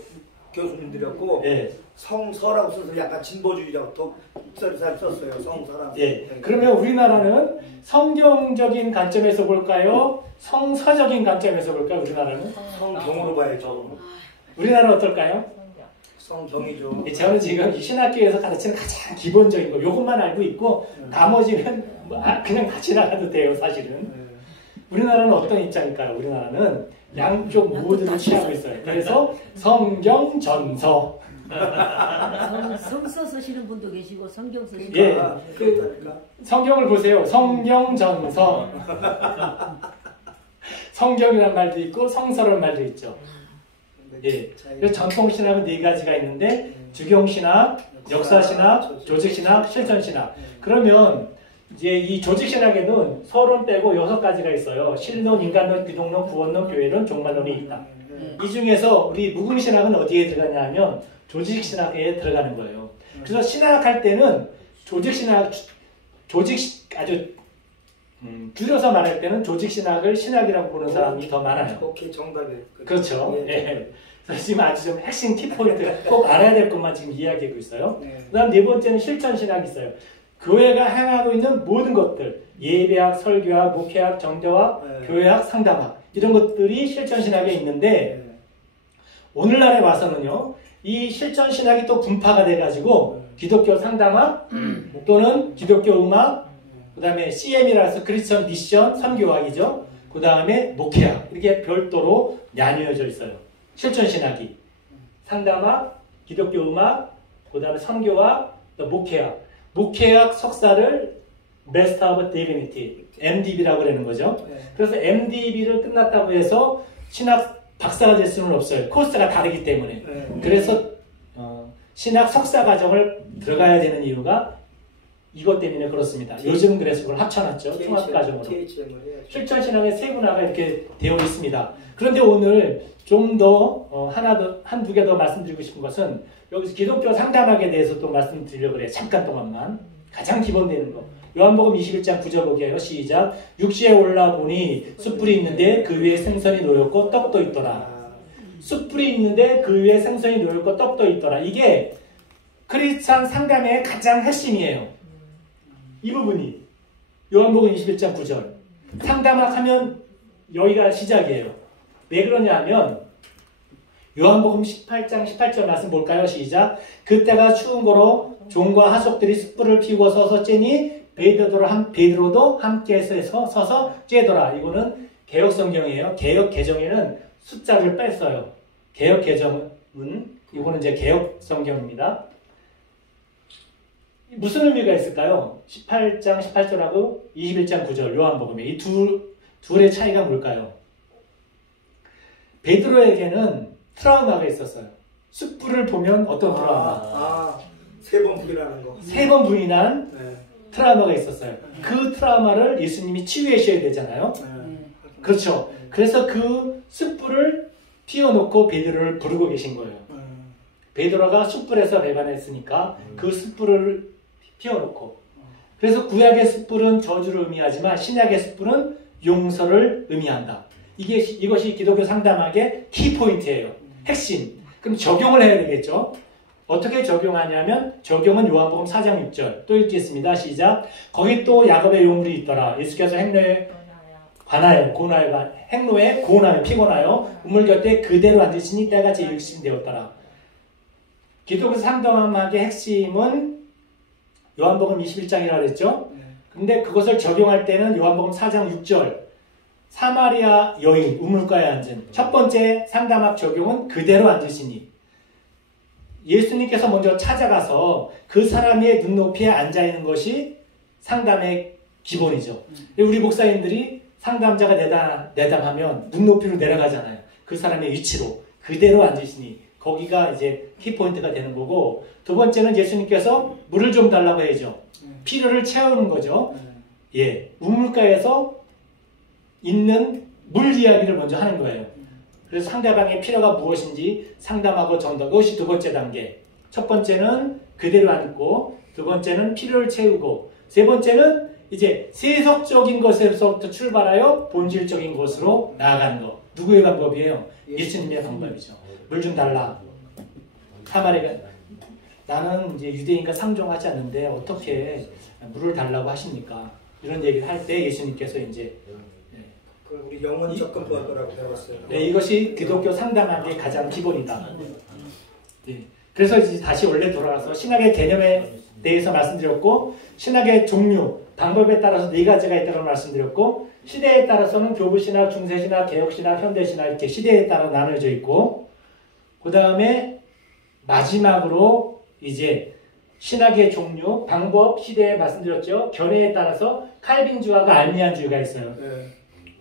교수님들이었고 예. 성서라고 써서 약간 진보주의적 독설을 잘 썼어요. 성서라고. 예. 그러면 우리나라는 성경적인 관점에서 볼까요? 성서적인 관점에서 볼까요? 우리나라는? 성경으로 봐야죠. 우리나라는 어떨까요? 성경이죠. 저는 지금 신학교에서 가르치는 가장 기본적인 거 요것만 알고 있고 나머지는 그냥 다 지나가도 돼요. 사실은. 우리나라는 어떤 입장일까요? 우리나라는 양쪽 모두를 취하고 있어요. 그래서 성경 전서. 성서 쓰시는 분도 계시고 성경 쓰시는 예, 그러니까. 성경을 보세요. 성경 전서. 성경이란 말도 있고 성서라는 말도 있죠. 예. 그래서 전통신학은 4가지가 있는데 주경신학, 역사신학, 조직신학, 실천신학. 그러면 이제 이 조직신학에는 서론 빼고 6가지가 있어요. 신론, 인간론, 기독론, 구원론, 교회론, 종말론이 있다. 이 중에서 우리 묵음신학은 어디에 들어가냐 하면 조직신학에 들어가는 거예요. 그래서 신학할 때는 조직신학, 아주 줄여서 말할 때는 조직신학을 신학이라고 보는 사람이 더 많아요. 오케이, 정답이에요. 그렇죠. 예. 그래서 지금 아주 좀 핵심 키포인트 꼭 알아야 될 것만 지금 이야기하고 있어요. 그 다음 4번째는 실천신학이 있어요. 교회가 행하고 있는 모든 것들, 예배학, 설교학, 목회학, 정교학, 교회학, 상담학 이런 것들이 실천신학에 있는데 오늘날에 와서는요. 이 실천신학이 또 분파가 돼가지고 기독교 상담학 또는 기독교 음악 그 다음에 CM이라 해서 크리스천 미션 선교학이죠. 그 다음에 목회학 이렇게 별도로 나뉘어져 있어요. 실천신학이 상담학, 기독교 음악, 그 다음에 선교학, 또 목회학. 목회학 석사를 Master of Divinity, MDB라고 그러는 거죠. 그래서 MDB를 끝났다고 해서 신학 박사가 될 수는 없어요. 코스가 다르기 때문에. 그래서 신학 석사 과정을 들어가야 되는 이유가 이것 때문에 그렇습니다. 요즘 그래서 그걸 합쳐놨죠. 통합과정으로. 실천신앙의 세 분화가 이렇게 되어 있습니다. 그런데 오늘 좀 더 한두 개 더 말씀드리고 싶은 것은 여기서 기독교 상담학에 대해서 또 말씀드리려고 그래요. 잠깐 동안만. 가장 기본되는 거. 요한복음 21장 9절 보게요. 시작. 육지에 올라보니 숯불이 있는데 그 위에 생선이 놓였고 떡도 있더라. 숯불이 있는데 그 위에 생선이 놓였고 떡도 있더라. 이게 크리스찬 상담의 가장 핵심이에요. 이 부분이 요한복음 21장 9절. 상담학 하면 여기가 시작이에요. 왜 그러냐 하면 요한복음 18장 18절 말씀 볼까요? 시작. 그때가 추운 거로 종과 하속들이 숯불을 피우고 서서 쬐니 베드로도 함께 서서 쬐더라. 이거는 개역 성경이에요. 개역 개정에는 숫자를 뺐어요. 개역 개정은 이거는 이제 개역 성경입니다. 무슨 의미가 있을까요? 18장 18절하고 21장 9절 요한복음에 이 둘의 차이가 뭘까요? 베드로에게는 트라우마가 있었어요. 숯불을 보면 어떤 트라우마? 세 번 부인하는 거. 세 번 부인한 트라우마가 있었어요. 그 트라우마를 예수님이 치유하셔야 되잖아요. 그렇죠. 그래서 그 숯불을 피워놓고 베드로를 부르고 계신 거예요. 베드로가 숯불에서 배반했으니까 그 숯불을 피워놓고. 그래서 구약의 숯불은 저주를 의미하지만 신약의 숯불은 용서를 의미한다. 이것이 기독교 상담학의 키포인트예요. 핵심. 그럼 적용을 해야 되겠죠. 어떻게 적용하냐면 적용은 요한복음 4장 6절 또 읽겠습니다. 시작. 거기 또 야곱의 요물이 있더라. 예수께서 행로에 고나요 피곤하여 우물 곁에 그대로 앉으시니 때가 제6신 되었더라. 기독교 상담학의 핵심은 요한복음 21장이라고 그랬죠. 근데 그것을 적용할 때는 요한복음 4장 6절 사마리아 여인 우물가에 앉은 첫 번째 상담학 적용은 그대로 앉으시니 예수님께서 먼저 찾아가서 그 사람의 눈높이에 앉아있는 것이 상담의 기본이죠. 우리 목사님들이 상담자가 내담하면 눈높이로 내려가잖아요. 그 사람의 위치로 그대로 앉으시니 거기가 이제 키포인트가 되는 거고 두 번째는 예수님께서 물을 좀 달라고 해야죠. 필요를 채우는 거죠. 예, 우물가에서 있는 물 이야기를 먼저 하는 거예요. 그래서 상대방의 필요가 무엇인지 상담하고 전달. 그것이 두 번째 단계. 첫 번째는 그대로 앉고, 두 번째는 필요를 채우고, 세 번째는 이제 세속적인 것에서부터 출발하여 본질적인 것으로 나아가는 것. 누구의 방법이에요? 예수님의 방법이죠. 물 좀 달라. 사마리아가 나는 이제 유대인과 상종하지 않는데 어떻게 물을 달라고 하십니까? 이런 얘기를 할 때 예수님께서 이제 우리 영혼 접근법이라고 배웠어요. 네, 이것이 기독교 상담학의 가장 기본이다. 네. 그래서 이제 다시 원래 돌아가서 신학의 개념에 대해서 말씀드렸고 신학의 종류, 방법에 따라서 네 가지가 있다고 말씀드렸고 시대에 따라서는 교부신학, 중세신학, 개혁신학, 현대신학 이렇게 시대에 따라 나눠져 있고 그 다음에 마지막으로 이제 신학의 종류, 방법, 시대에 말씀드렸죠. 견해에 따라서 칼빈주의와 알미안주의가 있어요.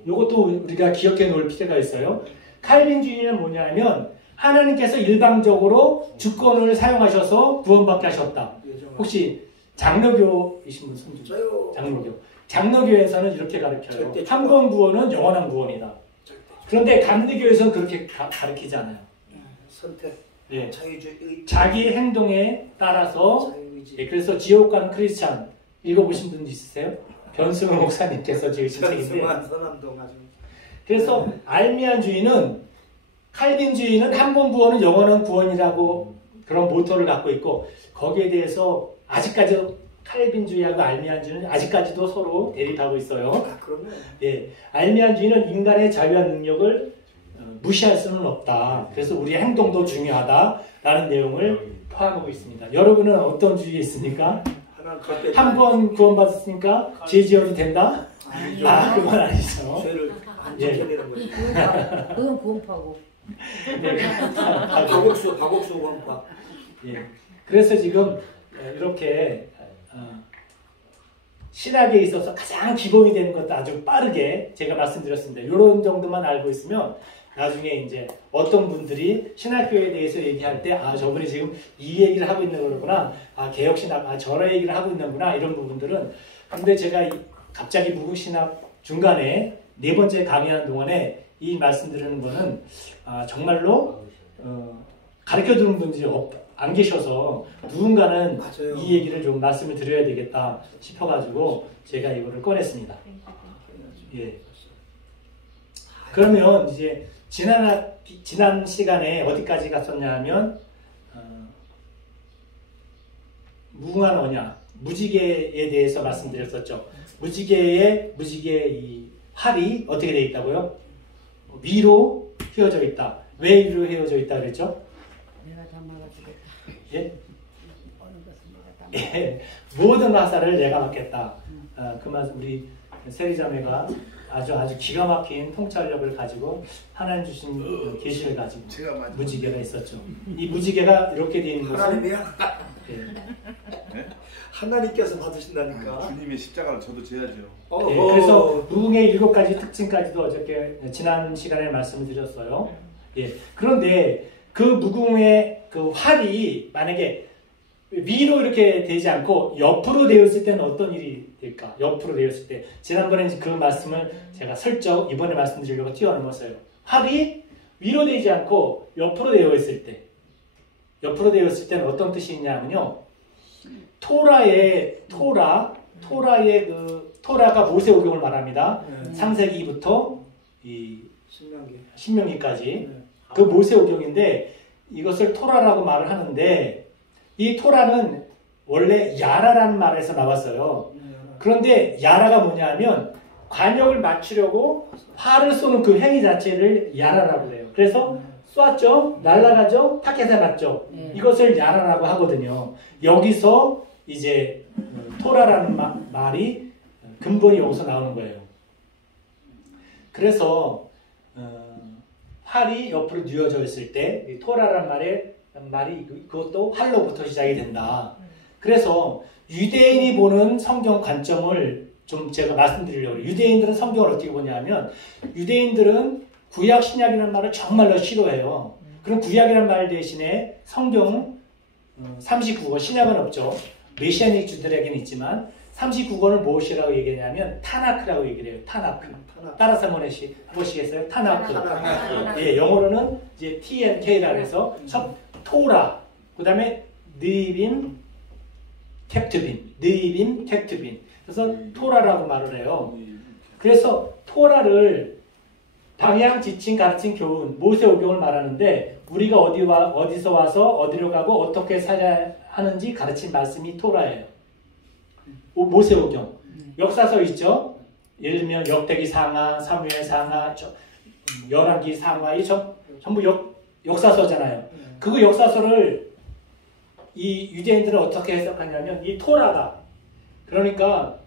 이것도 우리가 기억해 놓을 필요가 있어요. 칼빈주의는 뭐냐면 하나님께서 일방적으로 주권을 사용하셔서 구원받게 하셨다. 혹시 장로교이신 분 손 주세요. 장로교. 장로교에서는 이렇게 가르쳐요. 한 번 구원은 영원한 구원이다. 그런데 감리교에서는 그렇게 가르치지 않아요. 선택. 예. 자유주의. 자기 행동에 따라서 예, 그래서 지옥 간 크리스찬 읽어보신 분 있으세요? 변승호 목사님께서 지으신 책인데 그래서 알미안주의는 칼빈주의는 한 번 구원은 영원한 구원이라고 그런 모토를 갖고 있고 거기에 대해서 아직까지도 칼빈주의하고 알미안주의는 아직까지도 서로 대립하고 있어요. 예, 알미안주의는 인간의 자유와 능력을 무시할 수는 없다. 그래서 우리의 행동도 중요하다라는 내용을 포함하고 있습니다. 여러분은 어떤 주의에 있습니까? 한 번 구원받았으니까 죄 지어도 된다? 그건 아니죠. 죄를 안 지켜야 되는 거지. 그건 구원파고. 네. 박옥수 구원파. 예. 그래서 지금 이렇게 신학에 있어서 가장 기본이 되는 것도 아주 빠르게 제가 말씀드렸습니다. 이런 정도만 알고 있으면 나중에 이제 어떤 분들이 신학교에 대해서 얘기할 때 아 저분이 지금 이 얘기를 하고 있는 거구나, 아 개혁신학, 아 저런 얘기를 하고 있는구나 이런 부분들은. 근데 제가 갑자기 무국신학 중간에 네 번째 강의하는 동안에 이 말씀드리는 거는 아 정말로 가르쳐 주는 분들이 안 계셔서 누군가는 맞아요. 이 얘기를 좀 말씀을 드려야 되겠다 싶어가지고 제가 이거를 꺼냈습니다. 예. 그러면 이제 지난 시간에 어디까지 갔었냐 하면 무궁한 언약, 무지개에 대해서 말씀드렸었죠. 무지개의 이 활이 어떻게 되어 있다고요? 위로 휘어져 있다. 왜 위로 휘어져 있다 그랬죠? 내가 다 막아주겠다. 예? 어느 것은 내가 다 예. 모든 화살을 내가 맞겠다. 그 말씀 우리 세리자매가 아주 기가 막힌 통찰력을 가지고 하나님 주신 계시를 가지고 무지개가 있었죠. 이 무지개가 이렇게 되어 있는 것은 하나님이야? 예. 하나님께서 받으신다니까. 주님의 십자가를 저도 져야죠. 예, 그래서 무궁의 7가지 특징까지도 어저께 지난 시간에 말씀을 드렸어요. 예. 그런데 그 무궁의 그 활이 만약에 위로 이렇게 되지 않고 옆으로 되었을 때는 어떤 일이 될까? 옆으로 되었을 때 지난번에 그 말씀을 제가 슬쩍 이번에 말씀드리려고 뛰어넘었어요. 활이 위로 되지 않고 옆으로 되어 있을 때, 옆으로 되었을 때는 어떤 뜻이 있냐면요. 토라가 모세오경을 말합니다. 창세기부터 이 신명기까지 그 모세오경인데 이것을 토라라고 말을 하는데 이 토라는 원래 야라라는 말에서 나왔어요. 그런데 야라가 뭐냐면 관역을 맞추려고 활을 쏘는 그 행위 자체를 야라라고 해요. 그래서 쏘았죠, 날아가죠, 타켓에 맞죠. 이것을 야라라고 하거든요. 여기서 이제 토라라는 말이 근본이 여기서 나오는 거예요. 그래서 활이 옆으로 뉘어져 있을 때 이 토라라는 말이 그것도 활로부터 시작이 된다. 그래서 유대인이 보는 성경 관점을 좀 제가 말씀드리려고 해요. 유대인들은 성경을 어떻게 보냐면 유대인들은 구약 신약이라는 말을 정말로 싫어해요. 그럼 구약이라는 말 대신에 성경 39권, 신약은 없죠. 메시아닉 주들에게는 있지만 39권을 무엇이라고 얘기하냐면 타나크라고 얘기를 해요. 타나크. 따라서 한번 해보시겠어요? 타나크. 예, 영어로는 이제 TNK라고 해서 토라, 그 다음에 느입임, 캡트빈. 그래서 토라라고 말을 해요. 그래서 토라를 방향, 지침, 가르침, 교훈, 모세오경을 말하는데 우리가 어디서 와서 어디로 가고 어떻게 살아야 하는지 가르친 말씀이 토라예요. 모세오경. 역사서 있죠? 예를 들면 역대기 상하, 사무엘 상하, 열왕기 상하, 이 전부 역사서잖아요. 그 역사서를 이 유대인들은 어떻게 해석하냐면 이 토라가, 그러니까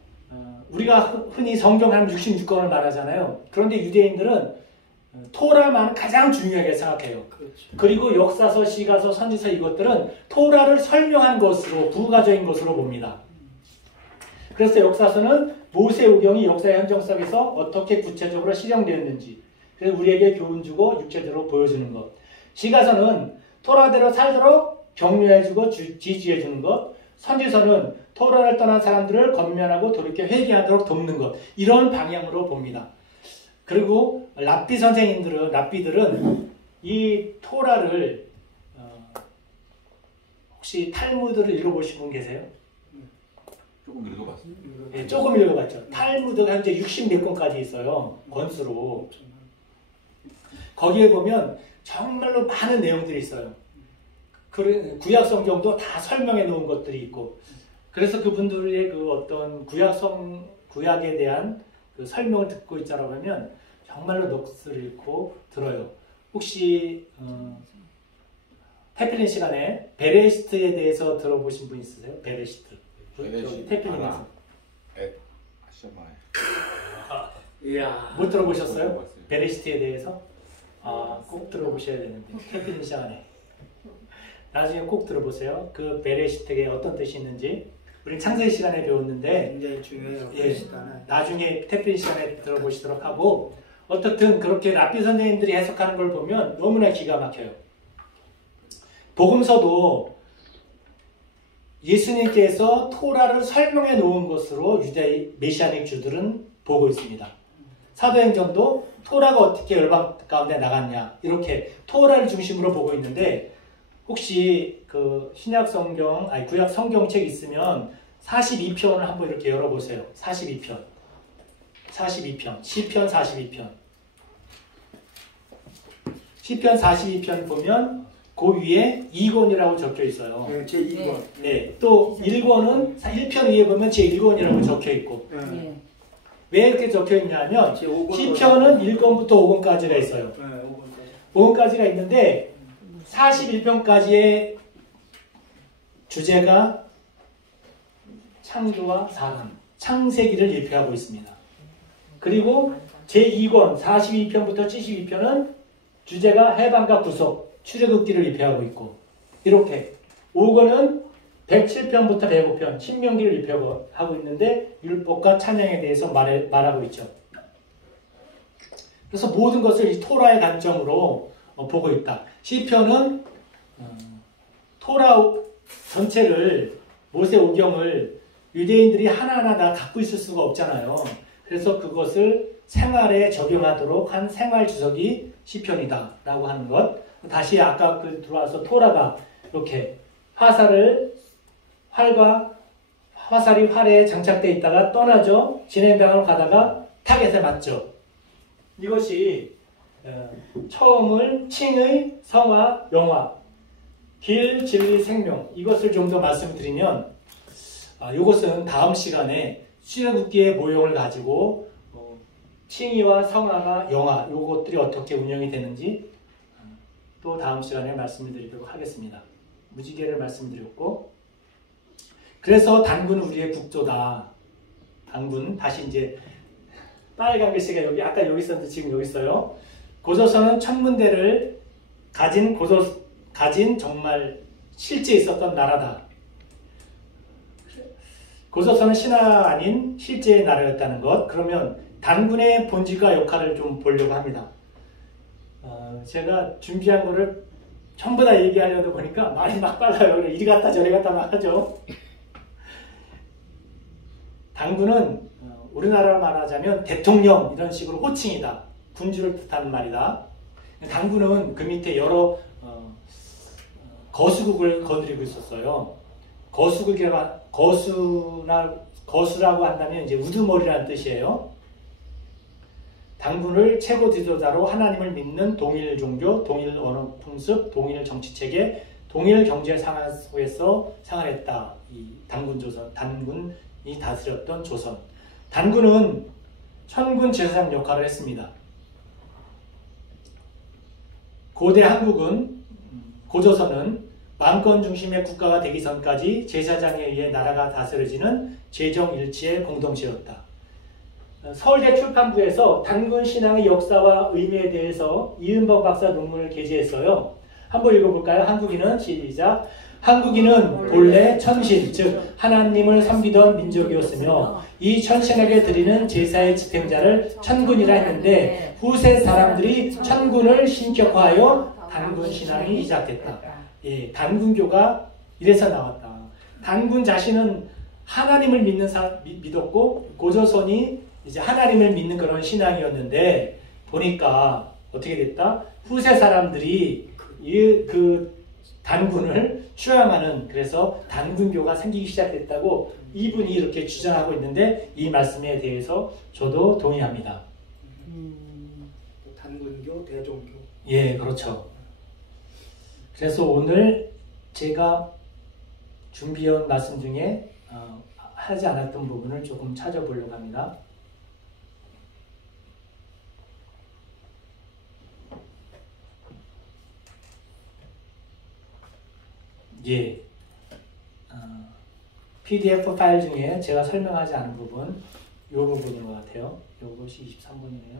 우리가 흔히 성경 한 66권을 말하잖아요. 그런데 유대인들은 토라만 가장 중요하게 생각해요. 그리고 역사서, 시가서, 선지서 이것들은 토라를 설명한 것으로, 부가적인 것으로 봅니다. 그래서 역사서는 모세오경이 역사의 현장 속에서 어떻게 구체적으로 실행되었는지, 그래서 우리에게 교훈 주고 육체적으로 보여주는 것. 시가서는 토라대로 살도록 격려해주고 지지해주는 것. 선지서는 토라를 떠난 사람들을 권면하고 돌이켜 회개하도록 돕는 것. 이런 방향으로 봅니다. 그리고 랍비들은 이 토라를 혹시 탈무드를 읽어보신 분 계세요? 조금 읽어봤습니다. 네, 조금 읽어봤죠. 탈무드가 현재 60몇 권까지 있어요. 권수로. 거기에 보면 정말로 많은 내용들이 있어요. 구약 성경도 다 설명해 놓은 것들이 있고, 그래서 그분들의 그 어떤 구약에 대한 그 설명을 듣고 있자라고 하면 정말로 넋을 잃고 들어요. 혹시 태필린 시간에 베레시트에 대해서 들어보신 분 있으세요? 베레시트. 태필린에서. 못 들어보셨어요? 베레시트에 대해서? 꼭 들어보셔야 되는데. 태필린 시간에. 나중에 꼭 들어보세요. 그 베레시트에 어떤 뜻이 있는지. 우리 창세기 시간에 배웠는데 굉장히 중요해요. 예, 나중에 태필린 시간에 들어보시도록 하고, 어떻든 그렇게 랍비 선생님들이 해석하는 걸 보면 너무나 기가 막혀요. 복음서도 예수님께서 토라를 설명해 놓은 것으로 유대 메시아닉 주들은 보고 있습니다. 사도행전도 토라가 어떻게 열방 가운데 나갔냐 이렇게 토라를 중심으로 보고 있는데 혹시 그 신약 성경 아니 구약 성경책 있으면 42편을 한번 이렇게 열어보세요. 42편 시편 42편 시편 42편 보면 그 위에 2권이라고 적혀 있어요. 네, 제 2권. 네, 또 1권은 1편 위에 보면 제 1권이라고 적혀 있고 네. 왜 이렇게 적혀 있냐면 제 5권 시편은 1권부터 5권까지가 있어요. 네, 5권까지. 5권까지가 있는데 41편까지의 주제가 창조와 사람, 창세기를 예표하고 있습니다. 그리고 제2권 42편부터 72편은 주제가 해방과 구속, 출애굽기를 예표하고 있고 이렇게 5권은 107편부터 105편 신명기를 예표하고 있는데 율법과 찬양에 대해서 말하고 있죠. 그래서 모든 것을 이 토라의 관점으로 보고 있다. 시편은 토라 전체를 모세오경을 유대인들이 하나하나 다 갖고 있을 수가 없잖아요. 그래서 그것을 생활에 적용하도록 한 생활주석이 시편이다 라고 하는 것. 다시 아까 들어와서 토라가 이렇게 화살이 활에 장착되어 있다가 떠나죠. 진행병으로 가다가 타겟에 맞죠. 이것이 처음을 칭의, 성화, 영화, 길, 진리, 생명 이것을 좀 더 말씀드리면 이것은 다음 시간에 출애굽기의 모형을 가지고 칭의와 성화가 영화 이것들이 어떻게 운영이 되는지 또 다음 시간에 말씀을 드리도록 하겠습니다. 무지개를 말씀드렸고 그래서 단군은 우리의 국조다. 단군 다시 이제 빨간 글씨가 여기 아까 여기 있었는데 지금 여기 있어요. 고조선은 천문대를 가진 정말 실제 있었던 나라다. 고조선은 신화가 아닌 실제의 나라였다는 것. 그러면 단군의 본질과 역할을 좀 보려고 합니다. 제가 준비한 거를 전부 다 얘기하려다 보니까 말이 막 빨라요. 이리 갔다 저리 갔다 막 하죠. 단군은 우리나라로 말하자면 대통령 이런 식으로 호칭이다. 군주를 뜻하는 말이다. 단군은 그 밑에 여러 거수국을 거느리고 있었어요. 거수라고 한다면 이제 우두머리라는 뜻이에요. 단군을 최고 지도자로 하나님을 믿는 동일 종교, 동일 언어 풍습, 동일 정치 체계, 동일 경제 상황 속에서 생활했다. 이 단군이 다스렸던 조선. 단군은 천군 제사장 역할을 했습니다. 고대 한국은 고조선은 왕권 중심의 국가가 되기 전까지 제사장에 의해 나라가 다스려지는 재정일치의 공동체였다. 서울대 출판부에서 단군 신앙의 역사와 의미에 대해서 이은범 박사 논문을 게재했어요. 한번 읽어볼까요? 한국인은 시작. 한국인은 본래 천신, 즉 하나님을 섬기던 민족이었으며 이 천신에게 드리는 제사의 집행자를 천군이라 했는데 후세 사람들이 천군을 신격화하여 단군 신앙이 시작됐다. 예, 단군교가 이래서 나왔다. 단군 자신은 하나님을 믿었고 고조선이 이제 하나님을 믿는 그런 신앙이었는데 보니까 어떻게 됐다? 후세 사람들이 그 단군을 추앙하는 그래서 단군교가 생기기 시작됐다고 이분이 이렇게 주장하고 있는데 이 말씀에 대해서 저도 동의합니다. 단군교, 대종교. 예, 그렇죠. 그래서 오늘 제가 준비해온 말씀 중에 하지 않았던 부분을 조금 찾아보려고 합니다. 예, PDF 파일 중에 제가 설명하지 않은 부분, 이 부분인 것 같아요. 이것이 23번이네요.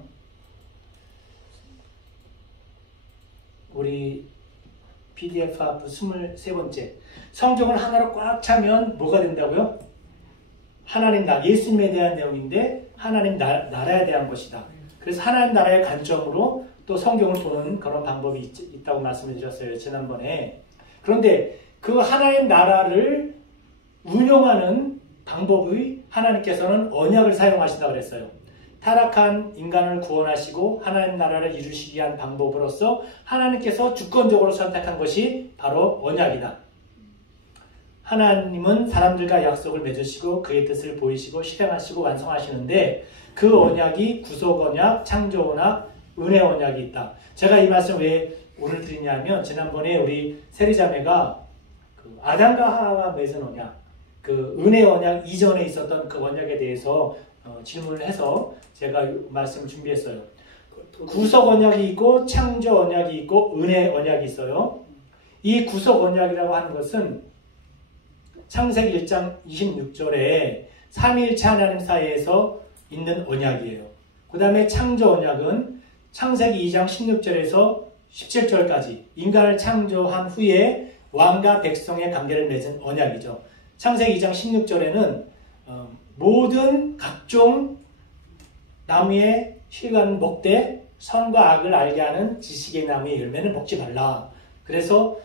우리 PDF 앞 23번째. 성경을 하나로 꽉 차면 뭐가 된다고요? 하나님 예수님에 대한 내용인데 하나님 나라에 대한 것이다. 그래서 하나님 나라의 관점으로 또 성경을 보는 그런 방법이 있다고 말씀을 드렸어요. 지난번에. 그런데 그 하나님 나라를 운용하는 방법의 하나님께서는 언약을 사용하신다고 그랬어요. 타락한 인간을 구원하시고 하나님 나라를 이루시기 위한 방법으로서 하나님께서 주권적으로 선택한 것이 바로 언약이다. 하나님은 사람들과 약속을 맺으시고 그의 뜻을 보이시고 실행하시고 완성하시는데 그 언약이 구속 언약, 창조 언약, 은혜 언약이 있다. 제가 이 말씀 왜 오늘 드리냐면 지난번에 우리 세리자매가 그 아담과 하와가 맺은 언약, 그 은혜 언약 이전에 있었던 그 언약에 대해서 질문을 해서 제가 말씀을 준비했어요. 구속 언약이 있고 창조 언약이 있고 은혜 언약이 있어요. 이 구속 언약이라고 하는 것은 창세기 1장 26절에 삼위일체 하나님 사이에서 있는 언약이에요. 그 다음에 창조 언약은 창세기 2장 16절에서 17절까지 인간을 창조한 후에 왕과 백성의 관계를 맺은 언약이죠. 창세기 2장 16절에는 모든 각종 나무의 실과는 먹되 선과 악을 알게 하는 지식의 나무의 열매는 먹지 말라. 그래서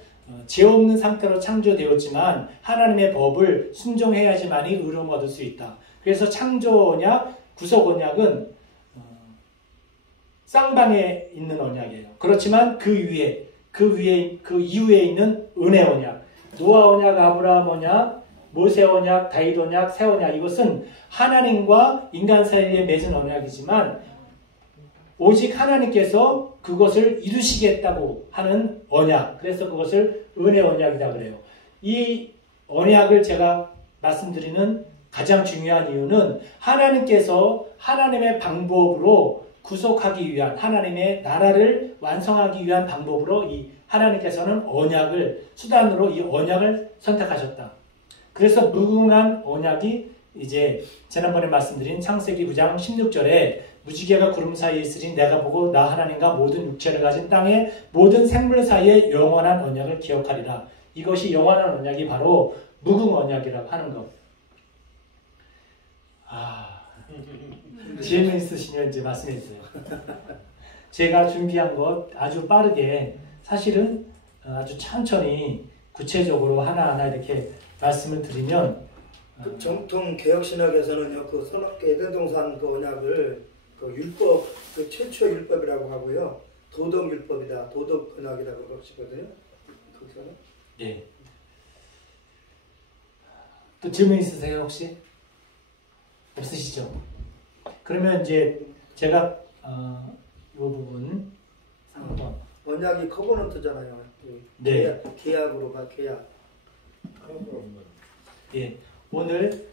죄 없는 상태로 창조되었지만 하나님의 법을 순종해야지만이 의로움을 얻을 수 있다. 그래서 창조 언약, 구속 언약은 쌍방에 있는 언약이에요. 그렇지만 그 이후에 있는 은혜 언약, 노아 언약, 아브라함 언약, 모세 언약, 다윗 언약, 새 언약, 이것은 하나님과 인간 사이에 맺은 언약이지만 오직 하나님께서 그것을 이루시겠다고 하는 언약, 그래서 그것을 은혜 언약이라고 그래요. 이 언약을 제가 말씀드리는 가장 중요한 이유는 하나님께서 하나님의 방법으로 구속하기 위한, 하나님의 나라를 완성하기 위한 방법으로 이 하나님께서는 언약을, 수단으로 이 언약을 선택하셨다. 그래서 무궁한 언약이 이제 지난번에 말씀드린 창세기 9장 16절에 무지개가 구름 사이에 있으니 내가 보고 나 하나님과 모든 육체를 가진 땅의 모든 생물 사이에 영원한 언약을 기억하리라. 이것이 영원한 언약이 바로 무궁 언약이라고 하는 것. 질문 있으시면 이제 말씀해 주세요. 제가 준비한 것 아주 빠르게, 사실은 아주 천천히 구체적으로 하나하나 이렇게 말씀을 드리면, 그 정통 개혁신학에서는요, 그 선악계 에덴동산 그 언약을 그 율법, 그 최초 율법이라고 하고요, 도덕 율법이다, 도덕 언약이라고 그러시거든요. 그렇잖아요. 네. 또 질문 있으세요 혹시? 없으시죠? 그러면 이제 제가 이 부분 3번. 언약이 커버넌트잖아요. 네. 계약으로 가 계약. 예. 오늘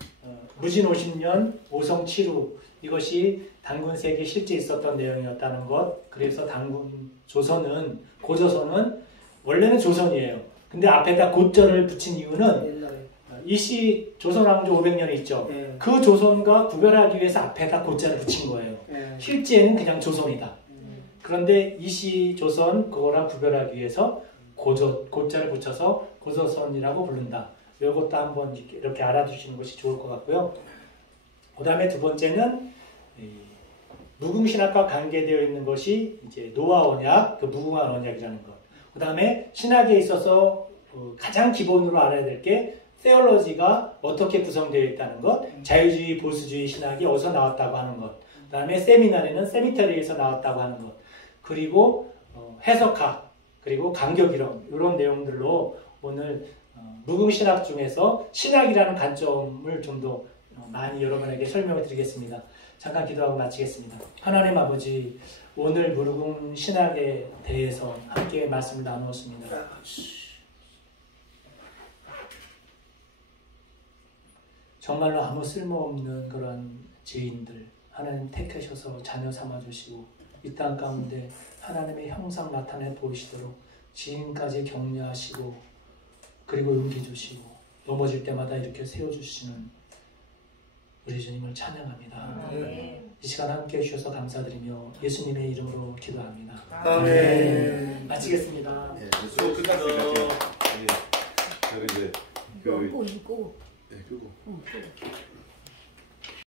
무진 50년 오성 7후, 이것이 단군세기에 실제 있었던 내용이었다는 것. 그래서 단군 조선은, 고조선은 원래는 조선이에요. 근데 앞에다 고절을 붙인 이유는 옛날에 이시 조선 왕조 500년이 있죠. 예. 그 조선과 구별하기 위해서 앞에다 고자를 붙인 거예요. 예. 실제는 그냥 조선이다. 그런데 이시 조선 그거랑 구별하기 위해서 고자를 붙여서 고조선이라고 부른다. 이것도 한번 이렇게 알아두시는 것이 좋을 것 같고요. 그 다음에 두 번째는 무궁신학과 관계되어 있는 것이 이제 노아 언약, 그 무궁한 언약이라는 것. 그 다음에 신학에 있어서 가장 기본으로 알아야 될 게 세올로지가 어떻게 구성되어 있다는 것, 자유주의, 보수주의 신학이 어디서 나왔다고 하는 것, 그 다음에 세미나리는 세미터리에서 나왔다고 하는 것, 그리고 해석학, 그리고 간격이론, 이런 내용들로 오늘 무궁신학 중에서 신학이라는 관점을 좀 더 많이 여러분에게 설명을 드리겠습니다. 잠깐 기도하고 마치겠습니다. 하나님 아버지, 오늘 무궁신학에 대해서 함께 말씀을 나누었습니다. 정말로 아무 쓸모없는 그런 죄인들 하나님 택하셔서 자녀 삼아주시고 이 땅 가운데 하나님의 형상 나타내 보이시도록 지금까지 격려하시고 그리고 용기 주시고 넘어질 때마다 이렇게 세워주시는 우리 주님을 찬양합니다. 이 시간 함께 해주셔서 감사드리며 예수님의 이름으로 기도합니다. 아멘. 마치겠습니다. 예, 수업 끝났으니까 제가 이제 끄고. 네, 끄고. 끄고.